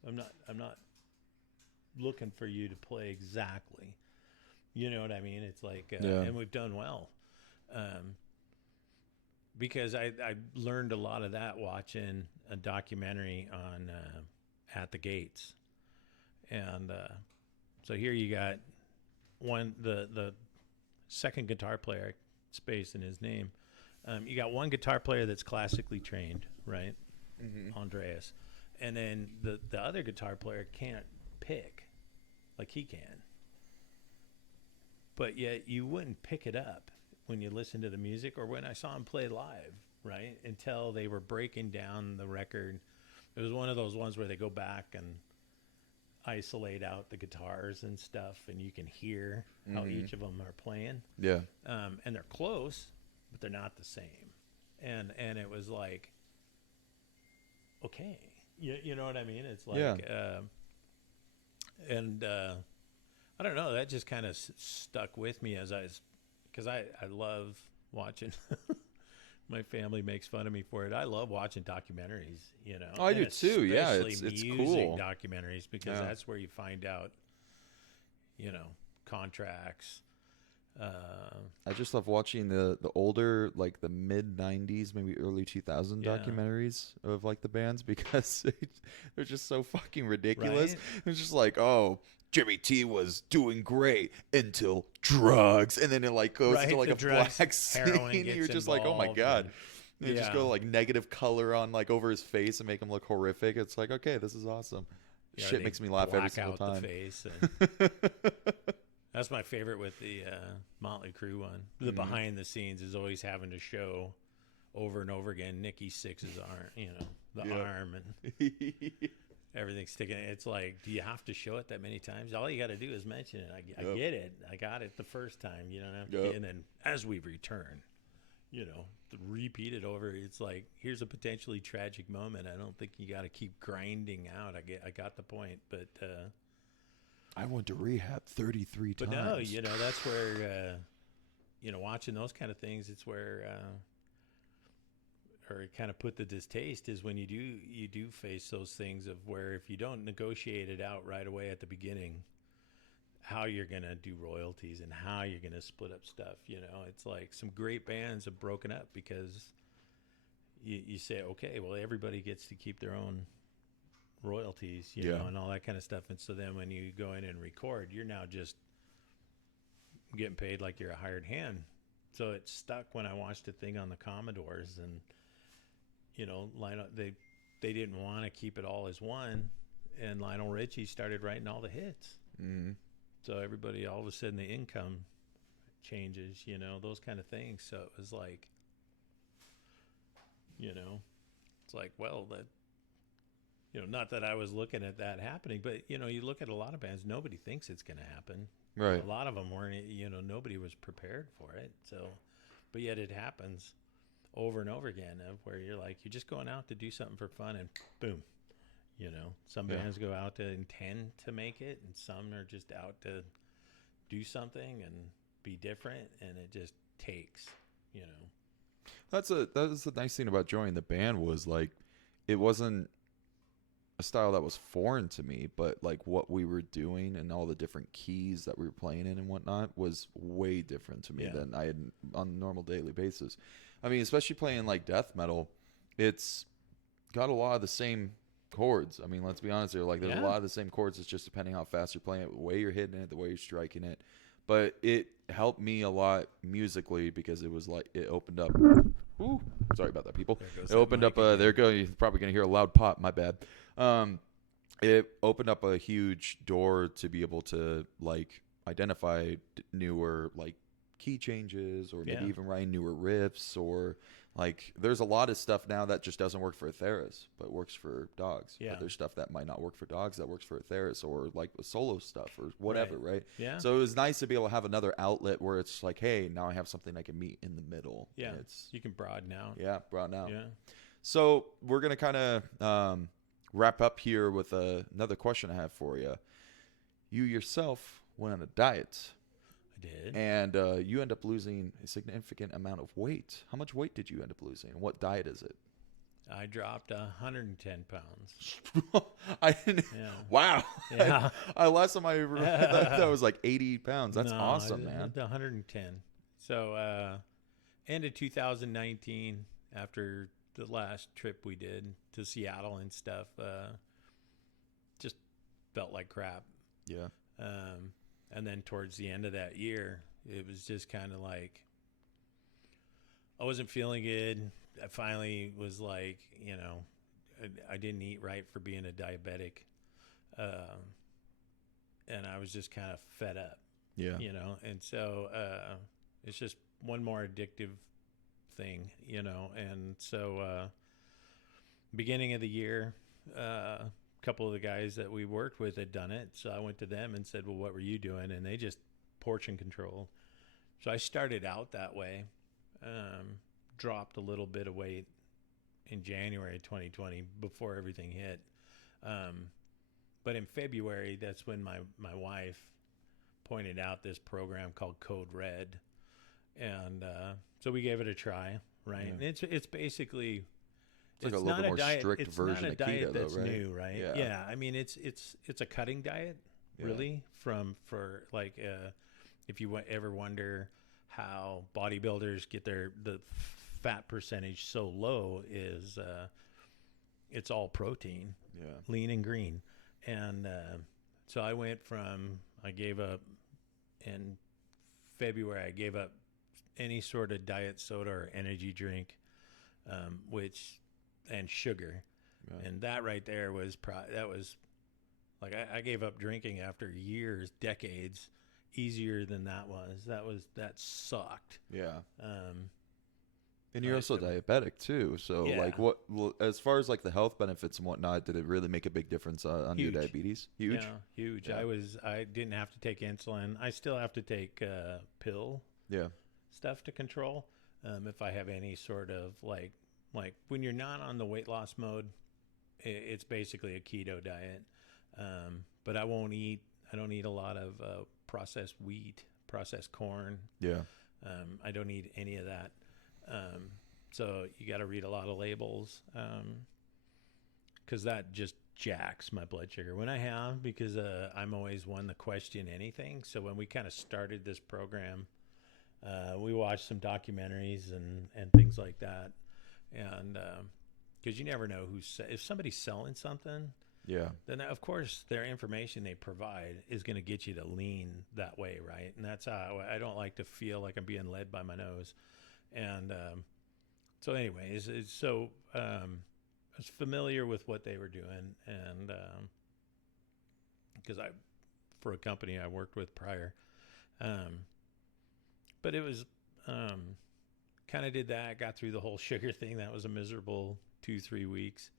I'm not looking for you to play exactly. You know what I mean? It's like, and we've done well, because I learned a lot of that watching a documentary on At the Gates, and so here you got the second guitar player, space in his name. You got one guitar player that's classically trained, right? Andreas, and then the other guitar player can't pick like he can. But yet you wouldn't pick it up when you listen to the music or when I saw him play live, right? Until they were breaking down the record. It was one of those ones where they go back and isolate out the guitars and stuff, and you can hear how each of them are playing. Yeah. And they're close, but they're not the same. And it was like, okay, you know what I mean? It's like, I don't know, that just kind of stuck with me because I love watching. My family makes fun of me for it. I love watching documentaries, you know. Oh, I do too. Yeah, especially it's music cool. documentaries, because that's where you find out, you know, contracts. I just love watching the older, like the mid 90s, maybe early 2000 documentaries of like the bands, because they're just so fucking ridiculous. Right? It's just like, oh, Jimmy T was doing great until drugs, and then it like goes Right, into like the a drugs, black scene. heroin You're gets just like, oh my involved, god. and- They just go like negative color on like over his face and make him look horrific. It's like, okay, this is awesome. Yeah, Shit they makes me laugh every black single out time. The face and that's my favorite with the Motley Crue one. The behind the scenes is always having to show over and over again Nikki Sixx's arm, you know, the arm and everything sticking. It's like, do you have to show it that many times? All you got to do is mention it. I get it. I got it the first time. You don't have to. And then as we return, you know, to repeat it over. It's like, here's a potentially tragic moment. I don't think you got to keep grinding out. I got the point, but. I went to rehab 33 But times. no, you know, that's where, you know, watching those kind of things, it's where, or kind of put the distaste is when you do face those things of where if you don't negotiate it out right away at the beginning, how you're going to do royalties and how you're going to split up stuff. You know, it's like some great bands have broken up because you say, okay, well, everybody gets to keep their own royalties, you know, and all that kind of stuff. And so then when you go in and record, you're now just getting paid like you're a hired hand. So it stuck when I watched a thing on the Commodores, and you know, Lionel, they didn't want to keep it all as one, and Lionel Richie started writing all the hits. So everybody, all of a sudden the income changes, you know, those kind of things. So it was like, you know, it's like, well, that, you know, not that I was looking at that happening, but, you know, you look at a lot of bands, nobody thinks it's going to happen. Right. A lot of them weren't, you know, nobody was prepared for it. So, but yet it happens over and over again, of where you're like, you're just going out to do something for fun, and boom, you know, some bands go out to intend to make it, and some are just out to do something and be different, and it just takes, you know. That was the nice thing about joining the band, was like, it wasn't a style that was foreign to me, but like what we were doing and all the different keys that we were playing in and whatnot was way different to me than I had on a normal daily basis. I mean, especially playing like death metal, it's got a lot of the same chords. I mean, let's be honest here, like there's a lot of the same chords. It's just depending how fast you're playing it, the way you're hitting it, the way you're striking it. But it helped me a lot musically, because it was like, it opened up. Ooh, sorry about that, people. It opened up. There you go. You're probably gonna hear a loud pop. My bad. It opened up a huge door to be able to like identify newer like key changes, or maybe even writing newer riffs, or like there's a lot of stuff now that just doesn't work for Etheris but works for Dogs. But there's stuff that might not work for Dogs that works for Etheris, or like solo stuff or whatever, right? Yeah. So it was nice to be able to have another outlet where it's like, hey, now I have something I can meet in the middle. Yeah, and it's you can broaden out. broaden out. Yeah. So we're gonna kind of wrap up here with another question I have for you. You yourself went on a diet. I did. And you end up losing a significant amount of weight. How much weight did you end up losing? What diet is it? I dropped 110 pounds. I didn't. Yeah. Wow. Yeah. Last time I that was like 80 pounds. That's awesome, man. 110. So end of 2019, after the last trip we did to Seattle and stuff, just felt like crap. Yeah. And then towards the end of that year, it was just kind of like, I wasn't feeling good. I finally was like, you know, I didn't eat right for being a diabetic. And I was just kind of fed up, Yeah. and so it's just one more addictive thing, and so beginning of the year, a couple of the guys that we worked with had done it, so I went to them and said, well, what were you doing? And they just portion controlled. So I started out that way, dropped a little bit of weight in January 2020 before everything hit. But in February, that's when my wife pointed out this program called Code Red. And so we gave it a try, right? Yeah. And it's basically, It's like a little bit more diet, strict it's version not a of diet keto, though, that's right? new, right? Yeah. I mean, it's a cutting diet, Yeah. really, for like, if you ever wonder how bodybuilders get the fat percentage so low is it's all protein, Yeah. lean and green. And so I gave up in February. I gave up any sort of diet soda or energy drink, and sugar. Yeah. And that right there was, that was like, I gave up drinking after years, decades, easier than that was. That sucked. Yeah. Um, And you're I also used diabetic too. So Yeah. like as far as like the health benefits and whatnot, did it really make a big difference on your Huge. diabetes? Huge. Yeah, huge. Yeah. I didn't have to take insulin. I still have to take pill Yeah. stuff to control. If I have any sort of like when you're not on the weight loss mode, it's basically a keto diet. But I don't eat a lot of processed wheat, processed corn. Yeah. I don't eat any of that. So you got to read a lot of labels, because that just jacks my blood sugar because I'm always one to question anything. So when we kind of started this program, we watched some documentaries and things like that. And, cause you never know if somebody's selling something, Yeah. then of course their information they provide is going to get you to lean that way. Right. And that's how I don't like to feel like I'm being led by my nose. And so anyways, I was familiar with what they were doing, and because for a company I worked with prior, but it was kind of did that, got through the whole sugar thing. That was a miserable 2-3 weeks,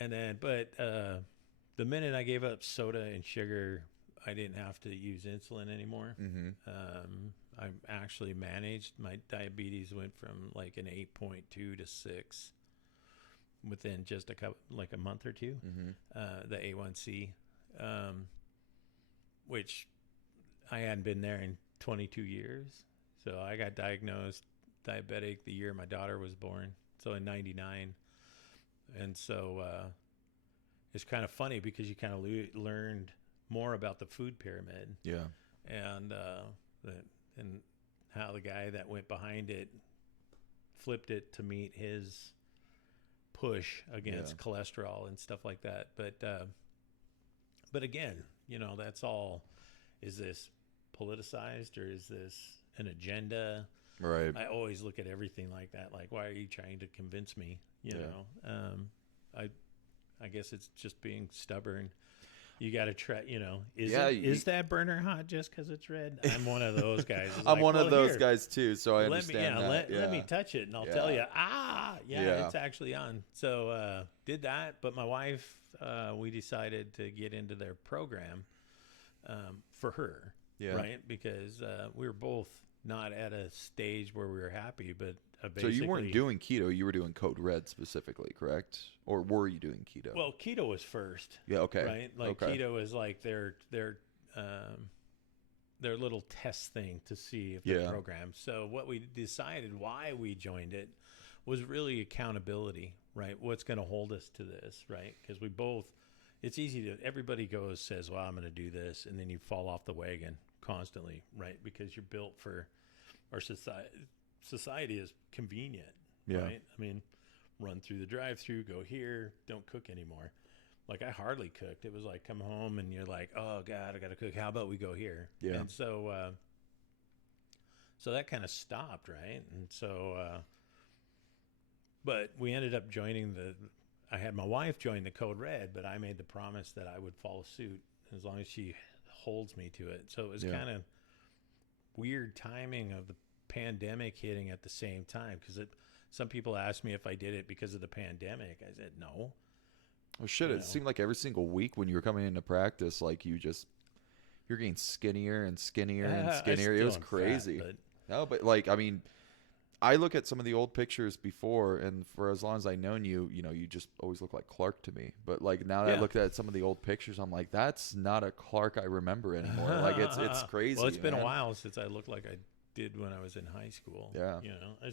and then the minute I gave up soda and sugar, I didn't have to use insulin anymore. Mm-hmm. I actually managed my diabetes, went from like an 8.2 to 6 within just a month or two. Mm-hmm. The A1C, which I hadn't been there in 22 years. So I got diagnosed diabetic the year my daughter was born. So in 99. And so, it's kind of funny because you kind of learned more about the food pyramid. Yeah. And and how the guy that went behind it flipped it to meet his push against cholesterol and stuff like that. But again, that's all. Is this politicized or is this an agenda? Right. I always look at everything like that. Like, why are you trying to convince me? I guess it's just being stubborn. You got to try, is that burner hot just because it's red? I'm one of those guys. It's I'm like, one of those here, guys too, so I let me, understand that. let me touch it and I'll Yeah. tell you, Yeah. it's actually on. So, did that. But my wife, we decided to get into their program, for her, Yeah. right? Because, we were both not at a stage where we were happy, but So basically. you weren't doing keto, you were doing Code Red specifically, correct? Or were you doing keto? Well, keto was first. yeah, okay. Right? Like okay. keto is like their little test thing to see if Yeah. the program. So what we decided why we joined it was really accountability, right? What's going to hold us to this, right? Because it's easy everybody says, well, I'm going to do this. And then you fall off the wagon constantly, right? Because you're built for, our society is convenient, Yeah. right? I mean, run through the drive-through, go here, don't cook anymore. Like, I hardly cooked. It was like, come home and you're like, oh God, I got to cook. How about we go here? Yeah. And so that kind of stopped, right? And so But we ended up joining I had my wife join the Code Red, but I made the promise that I would follow suit as long as she holds me to it. So it was Yeah. kind of weird timing of the pandemic hitting at the same time, because some people asked me if I did it because of the pandemic. I said no. Well, shit, You it know. seemed like every single week when you were coming into practice, like you're getting skinnier and skinnier and I skinnier. It still was am fat, crazy. but No, but like, I mean, I look at some of the old pictures before, and for as long as I've known you, you just always look like Clark to me. But like now that I Yeah. looked at some of the old pictures, I'm like, that's not a Clark I remember anymore. Like it's crazy. Well, it's been a man. while since I looked like I did when I was in high school. Yeah. You know, I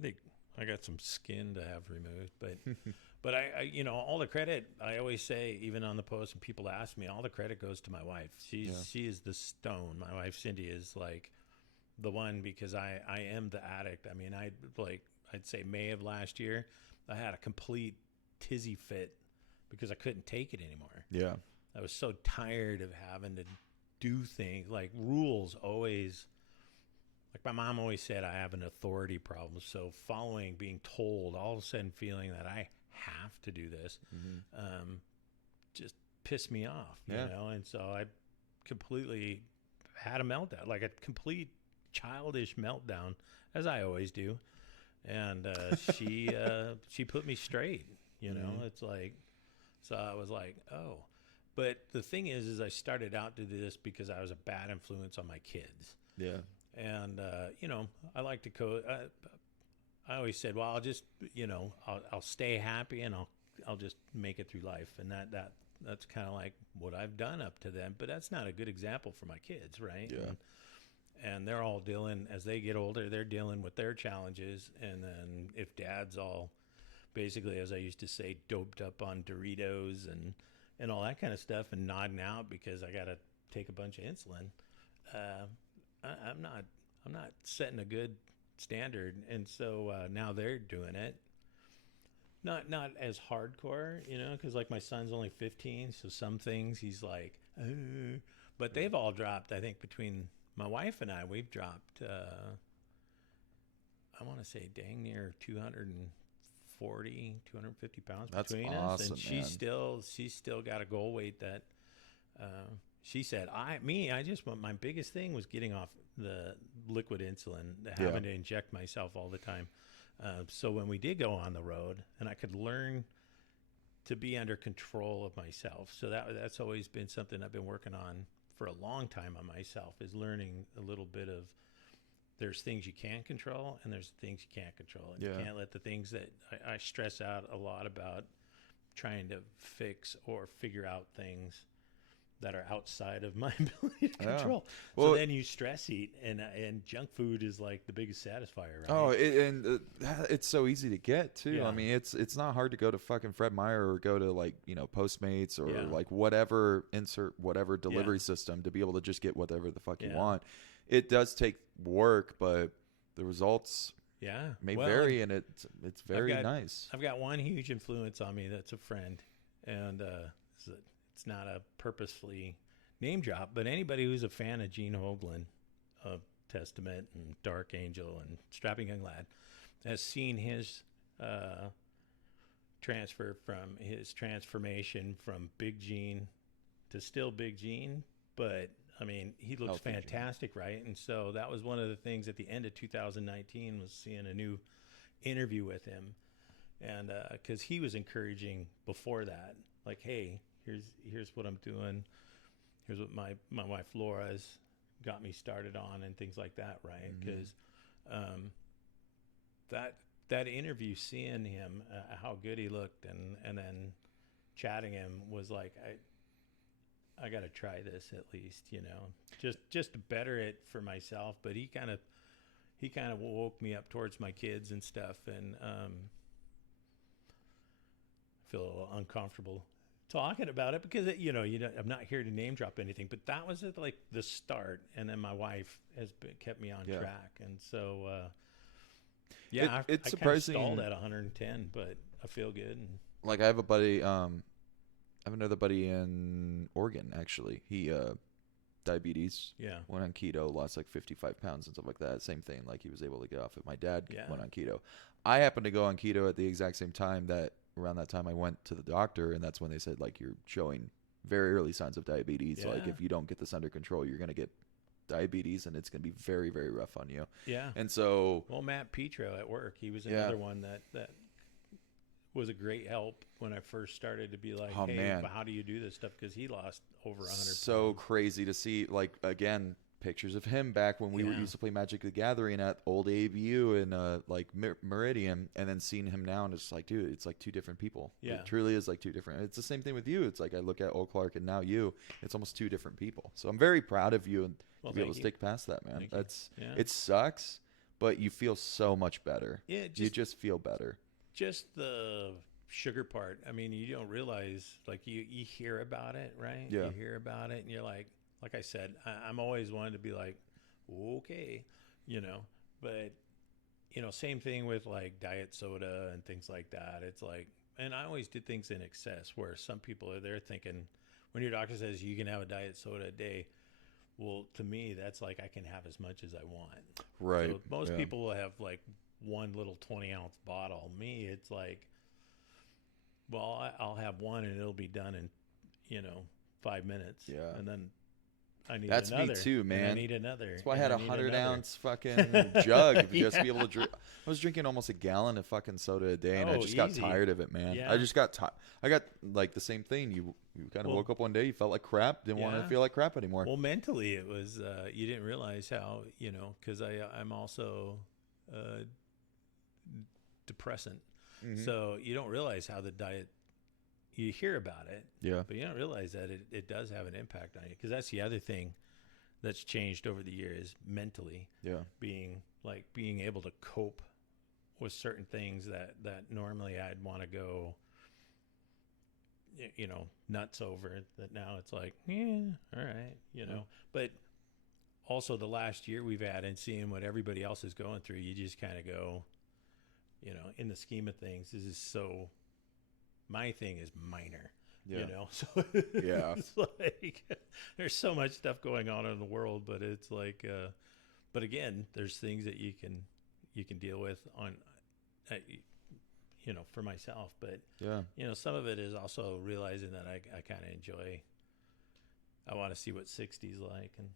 think I got some skin to have removed, but but I all the credit, I always say, even on the post, and people ask me, all the credit goes to my wife. She is the stone. My wife Cindy is like the one, because I am the addict. I mean, I'd say May of last year, I had a complete tizzy fit because I couldn't take it anymore. Yeah. I was so tired of having to do things like rules always. Like my mom always said, I have an authority problem. So following, being told, all of a sudden feeling that I have to do this, just pissed me off, you Yeah. know? And so I completely had a meltdown, like a complete childish meltdown, as I always do. And she put me straight, you know? It's like, so I was like, oh. But the thing is I started out to do this because I was a bad influence on my kids. Yeah. And, I like to code. I always said, well, I'll just, I'll stay happy, and I'll just make it through life. And that's kind of like what I've done up to then, but that's not a good example for my kids. Right. Yeah. And they're all dealing, as they get older, they're dealing with their challenges. And then if dad's all basically, as I used to say, doped up on Doritos and all that kind of stuff, and nodding out because I got to take a bunch of insulin, I'm not setting a good standard. And so now they're doing it. Not as hardcore, because like my son's only 15, so some things he's like, but they've all dropped. I think between my wife and I, we've dropped, I want to say dang near 240, 250 pounds That's between us. awesome, And she's man. still got a goal weight that, she said, I just want, my biggest thing was getting off the liquid insulin, having to inject myself all the time. So when we did go on the road, and I could learn to be under control of myself. So that's always been something I've been working on for a long time on myself, is learning a little bit of, there's things you can control and there's things you can't control. And you can't let the things that I stress out a lot about trying to fix or figure out things that are outside of my ability to control. Well, so then you stress eat, and junk food is like the biggest satisfier, right? Oh, it's so easy to get too. Yeah. I mean, it's not hard to go to fucking Fred Meyer or go to like Postmates or Yeah. like whatever delivery system to be able to just get whatever the fuck you Yeah. want. It does take work, but the results Yeah. may Well, vary, and it's very got- nice. I've got one huge influence on me that's a friend, and it's not a purposefully name drop, but anybody who's a fan of Gene Hoglan of Testament and Dark Angel and Strapping Young Lad has seen his transformation from Big Gene to still Big Gene, but I mean, he looks Healthy Gene. fantastic, right? And so that was one of the things at the end of 2019 was seeing a new interview with him. And because he was encouraging before that, like, hey, here's what I'm doing. Here's what my wife Laura's got me started on, and things like that, right? Because that interview, seeing him, how good he looked, and then chatting him was like, I got to try this at least, just to better it for myself. But he kind of woke me up towards my kids and stuff, and I feel a little uncomfortable talking about it because I'm not here to name drop anything, but that was like the start, and then my wife has kept me on track, and so It's I kind of surprising. stalled at 110, but I feel good. And Like I have a buddy, I have another buddy in Oregon actually. diabetes. Yeah. Went on keto, lost like 55 pounds and stuff like that. Same thing. Like he was able to get off it. My dad Yeah. went on keto. I happened to go on keto at the exact same time around that time I went to the doctor, and that's when they said, like, you're showing very early signs of diabetes. Like, Yeah. if you don't get this under control, you're going to get diabetes, and it's going to be very, very rough on you. Yeah. And so, Well, Matt Petro at work, he was Yeah. another one that was a great help when I first started to be like, Oh, hey, man. how do you do this stuff? Because he lost over 100 so pounds. crazy to see, like, again, pictures of him back when we Yeah. used to play Magic the Gathering at old ABU in like Meridian, and then seeing him now, and it's like, dude, it's like two different people. Yeah. It truly is like two different. It's the same thing with you. It's like I look at old Clark and now you. It's almost two different people. So I'm very proud of you and Well, to be able thank to you. stick past that, man. Thank you. That's Yeah. it sucks, but you feel so much better. Yeah, You just feel better. just the sugar part. I mean, you don't realize, like, you hear about it, right? Yeah. You hear about it, and you're like I said, I'm always wanted to be like, okay, but same thing with like diet soda and things like that. It's like, and I always did things in excess, where some people are there thinking, when your doctor says you can have a diet soda a day, well, to me, that's like I can have as much as I want. Right. So most Yeah. people will have like one little 20-ounce bottle. Me, it's like, well, I'll have one and it'll be done in, 5 minutes. Yeah. And then I need That's me another. too, and I man. need another. That's why I and had a need 100-ounce fucking jug to just be Yeah. able to drink. I was drinking almost a gallon of fucking soda a day, and I Oh, just got easy. tired of it, man. Yeah. I just got tired. I got like the same thing. You kind of Well, woke up one day, you felt like crap, didn't want yeah. to feel like crap anymore. Well, mentally, it was, you didn't realize how, because I'm also depressant. Mhm. So you don't realize how the diet, you hear about it, Yeah. but you don't realize that it does have an impact on you. Because that's the other thing that's changed over the years, mentally, Yeah. being able to cope with certain things that normally I'd want to go, nuts over. That now it's like, yeah, all right, But also the last year we've had, and seeing what everybody else is going through, you just kind of go, in the scheme of things, this is so. My thing is minor. Yeah. So Yeah. it's like there's so much stuff going on in the world, but it's like, but again, there's things that you can deal with on, for myself. But Yeah. some of it is also realizing that I kind of enjoy. I want to see what 60's like, and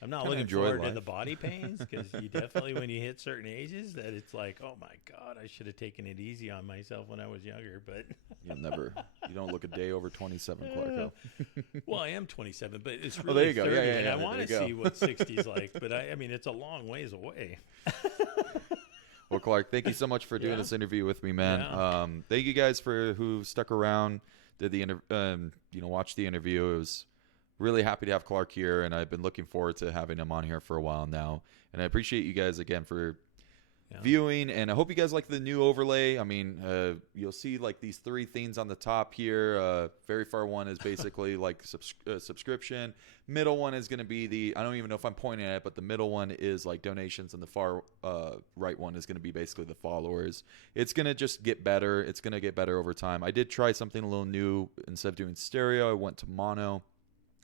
I'm not Kinda looking enjoy forward to life. the body pains, because you definitely, when you hit certain ages, that it's like, oh my God, I should have taken it easy on myself when I was younger. But You don't look a day over 27, Clarko. well, I am 27, but it's Oh, really there you go. 30, Yeah, yeah, and yeah, I there want you to go. see what 60's like. But I mean, it's a long ways away. Well, Clark, thank you so much for doing Yeah. this interview with me, man. Yeah. Thank you guys for who stuck around, did the watched the interview. It was really happy to have Clark here, and I've been looking forward to having him on here for a while now. And I appreciate you guys again for Yeah. viewing, and I hope you guys like the new overlay. I mean, you'll see like these three things on the top here. Very far one is basically like subscription. Middle one is going to be I don't even know if I'm pointing at it, but the middle one is like donations, and the far right one is going to be basically the followers. It's going to just get better. It's going to get better over time. I did try something a little new. Instead of doing stereo, I went to mono.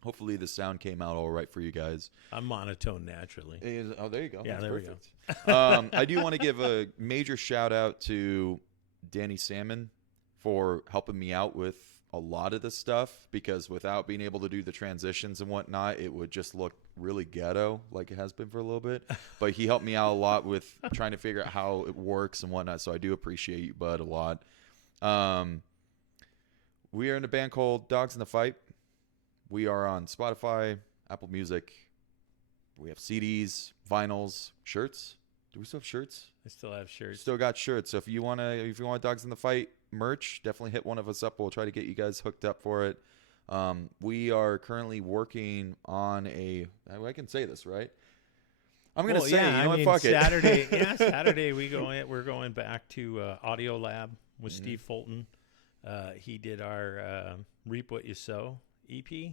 Hopefully the sound came out all right for you guys. I'm monotone naturally. Oh, there you go. Yeah, That's there we perfect. I do want to give a major shout out to Danny Salmon for helping me out with a lot of this stuff, because without being able to do the transitions and whatnot, it would just look really ghetto like it has been for a little bit. But he helped me out a lot with trying to figure out how it works and whatnot. So I do appreciate you, bud, a lot. We are in a band called Dogs in the Fight. We are on Spotify, Apple Music. We have CDs, vinyls, shirts. Do we still have shirts? I still have shirts. Still got shirts. So if you want Dogs in the Fight merch, definitely hit one of us up. We'll try to get you guys hooked up for it. We are currently working on I can say this, right? I'm gonna say, yeah, you know what? Fuck Saturday, it. yeah, Saturday we're going back to Audio Lab with Mm-hmm. Steve Fulton. He did our Reap What You Sow EP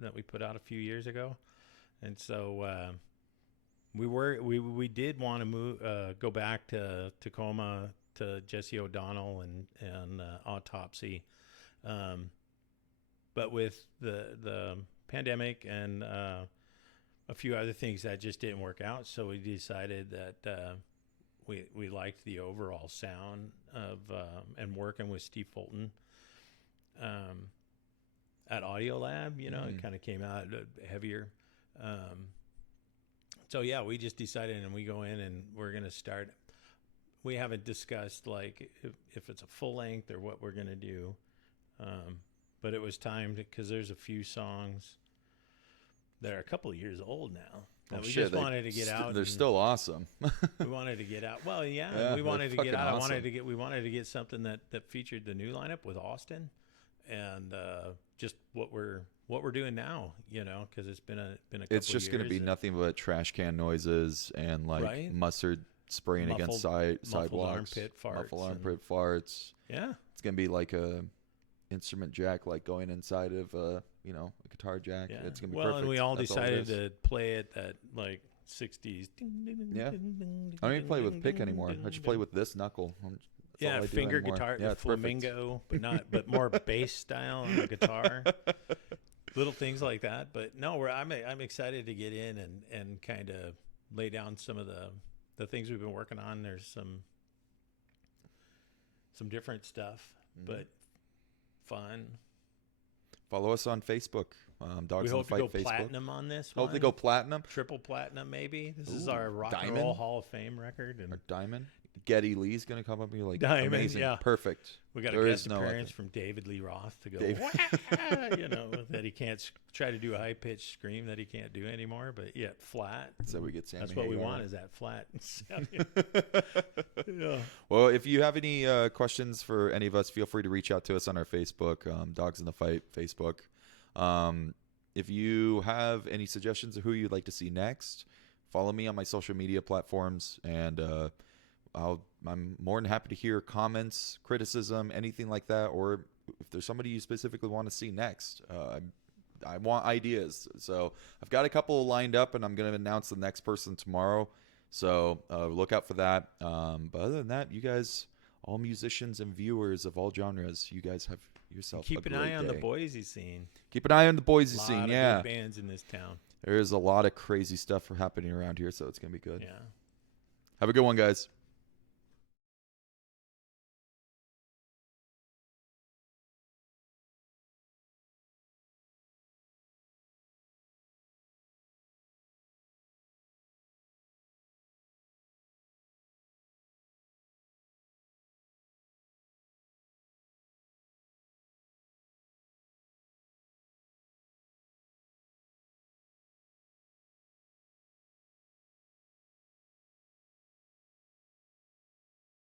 that we put out a few years ago, and so we did want to move go back to Tacoma to Jesse O'Donnell and Autopsy, but with the pandemic and a few other things that just didn't work out. So we decided that we liked the overall sound of and working with Steve Fulton at Audio Lab. It kind of came out heavier. So yeah, we just decided, and we go in and we're gonna start. We haven't discussed like if it's a full length or what we're gonna do, but it was time because there's a few songs that are a couple of years old now that we just wanted to get out. They're still awesome. We wanted to get out. Well, Yeah, we wanted to they're get out. fucking We wanted to get something that featured the new lineup with Austin, and just what we're doing now. Because it's been a couple It's just going to years be and nothing but trash can noises and like Right? mustard spraying against Muffled sidewalks, armpit farts muffled and- armpit farts. Yeah, It's going to be like a instrument jack, like going inside of a guitar jack. yeah. It's going to be well, perfect. and we all That's it decided is. to play it at like 60s. Yeah. I don't even play with pick anymore. I just play with this knuckle. That's all I do finger anymore. guitar, Yeah, the it's perfect. flamingo, but more bass style on the guitar. Little things like that. But no, I'm excited to get in and kind of lay down some of the things we've been working on. There's some different stuff, but fun. Follow us on Facebook. Dogs We in the hope to Fight go Facebook. platinum on this Hope to one. go platinum Triple platinum, maybe. This is Ooh, our Rock and diamond? Roll Hall of Fame record, and or diamond. Geddy Lee's going to come up and be like, Diamond, amazing, yeah. perfect. we got There a is guest no other appearance thing. from David Lee Roth to go, Dave- that he can't try to do a high pitched scream that he can't do anymore, but yet flat. So we get Sammy That's what we Hagar. want is that flat sound. Yeah. Well, if you have any questions for any of us, feel free to reach out to us on our Facebook, Dogs in the Fight Facebook. If you have any suggestions of who you'd like to see next, follow me on my social media platforms, and I'm more than happy to hear comments, criticism, anything like that, or if there's somebody you specifically want to see next. I want ideas. So I've got a couple lined up, and I'm going to announce the next person tomorrow. So look out for that. But other than that, you guys, all musicians and viewers of all genres, you guys have yourself Keep a an great eye on the day. Boise scene. Keep an eye on the Boise A lot scene. of Yeah, good bands in this town. there is a lot of crazy stuff happening around here, so it's going to be good. Yeah. Have a good one, guys.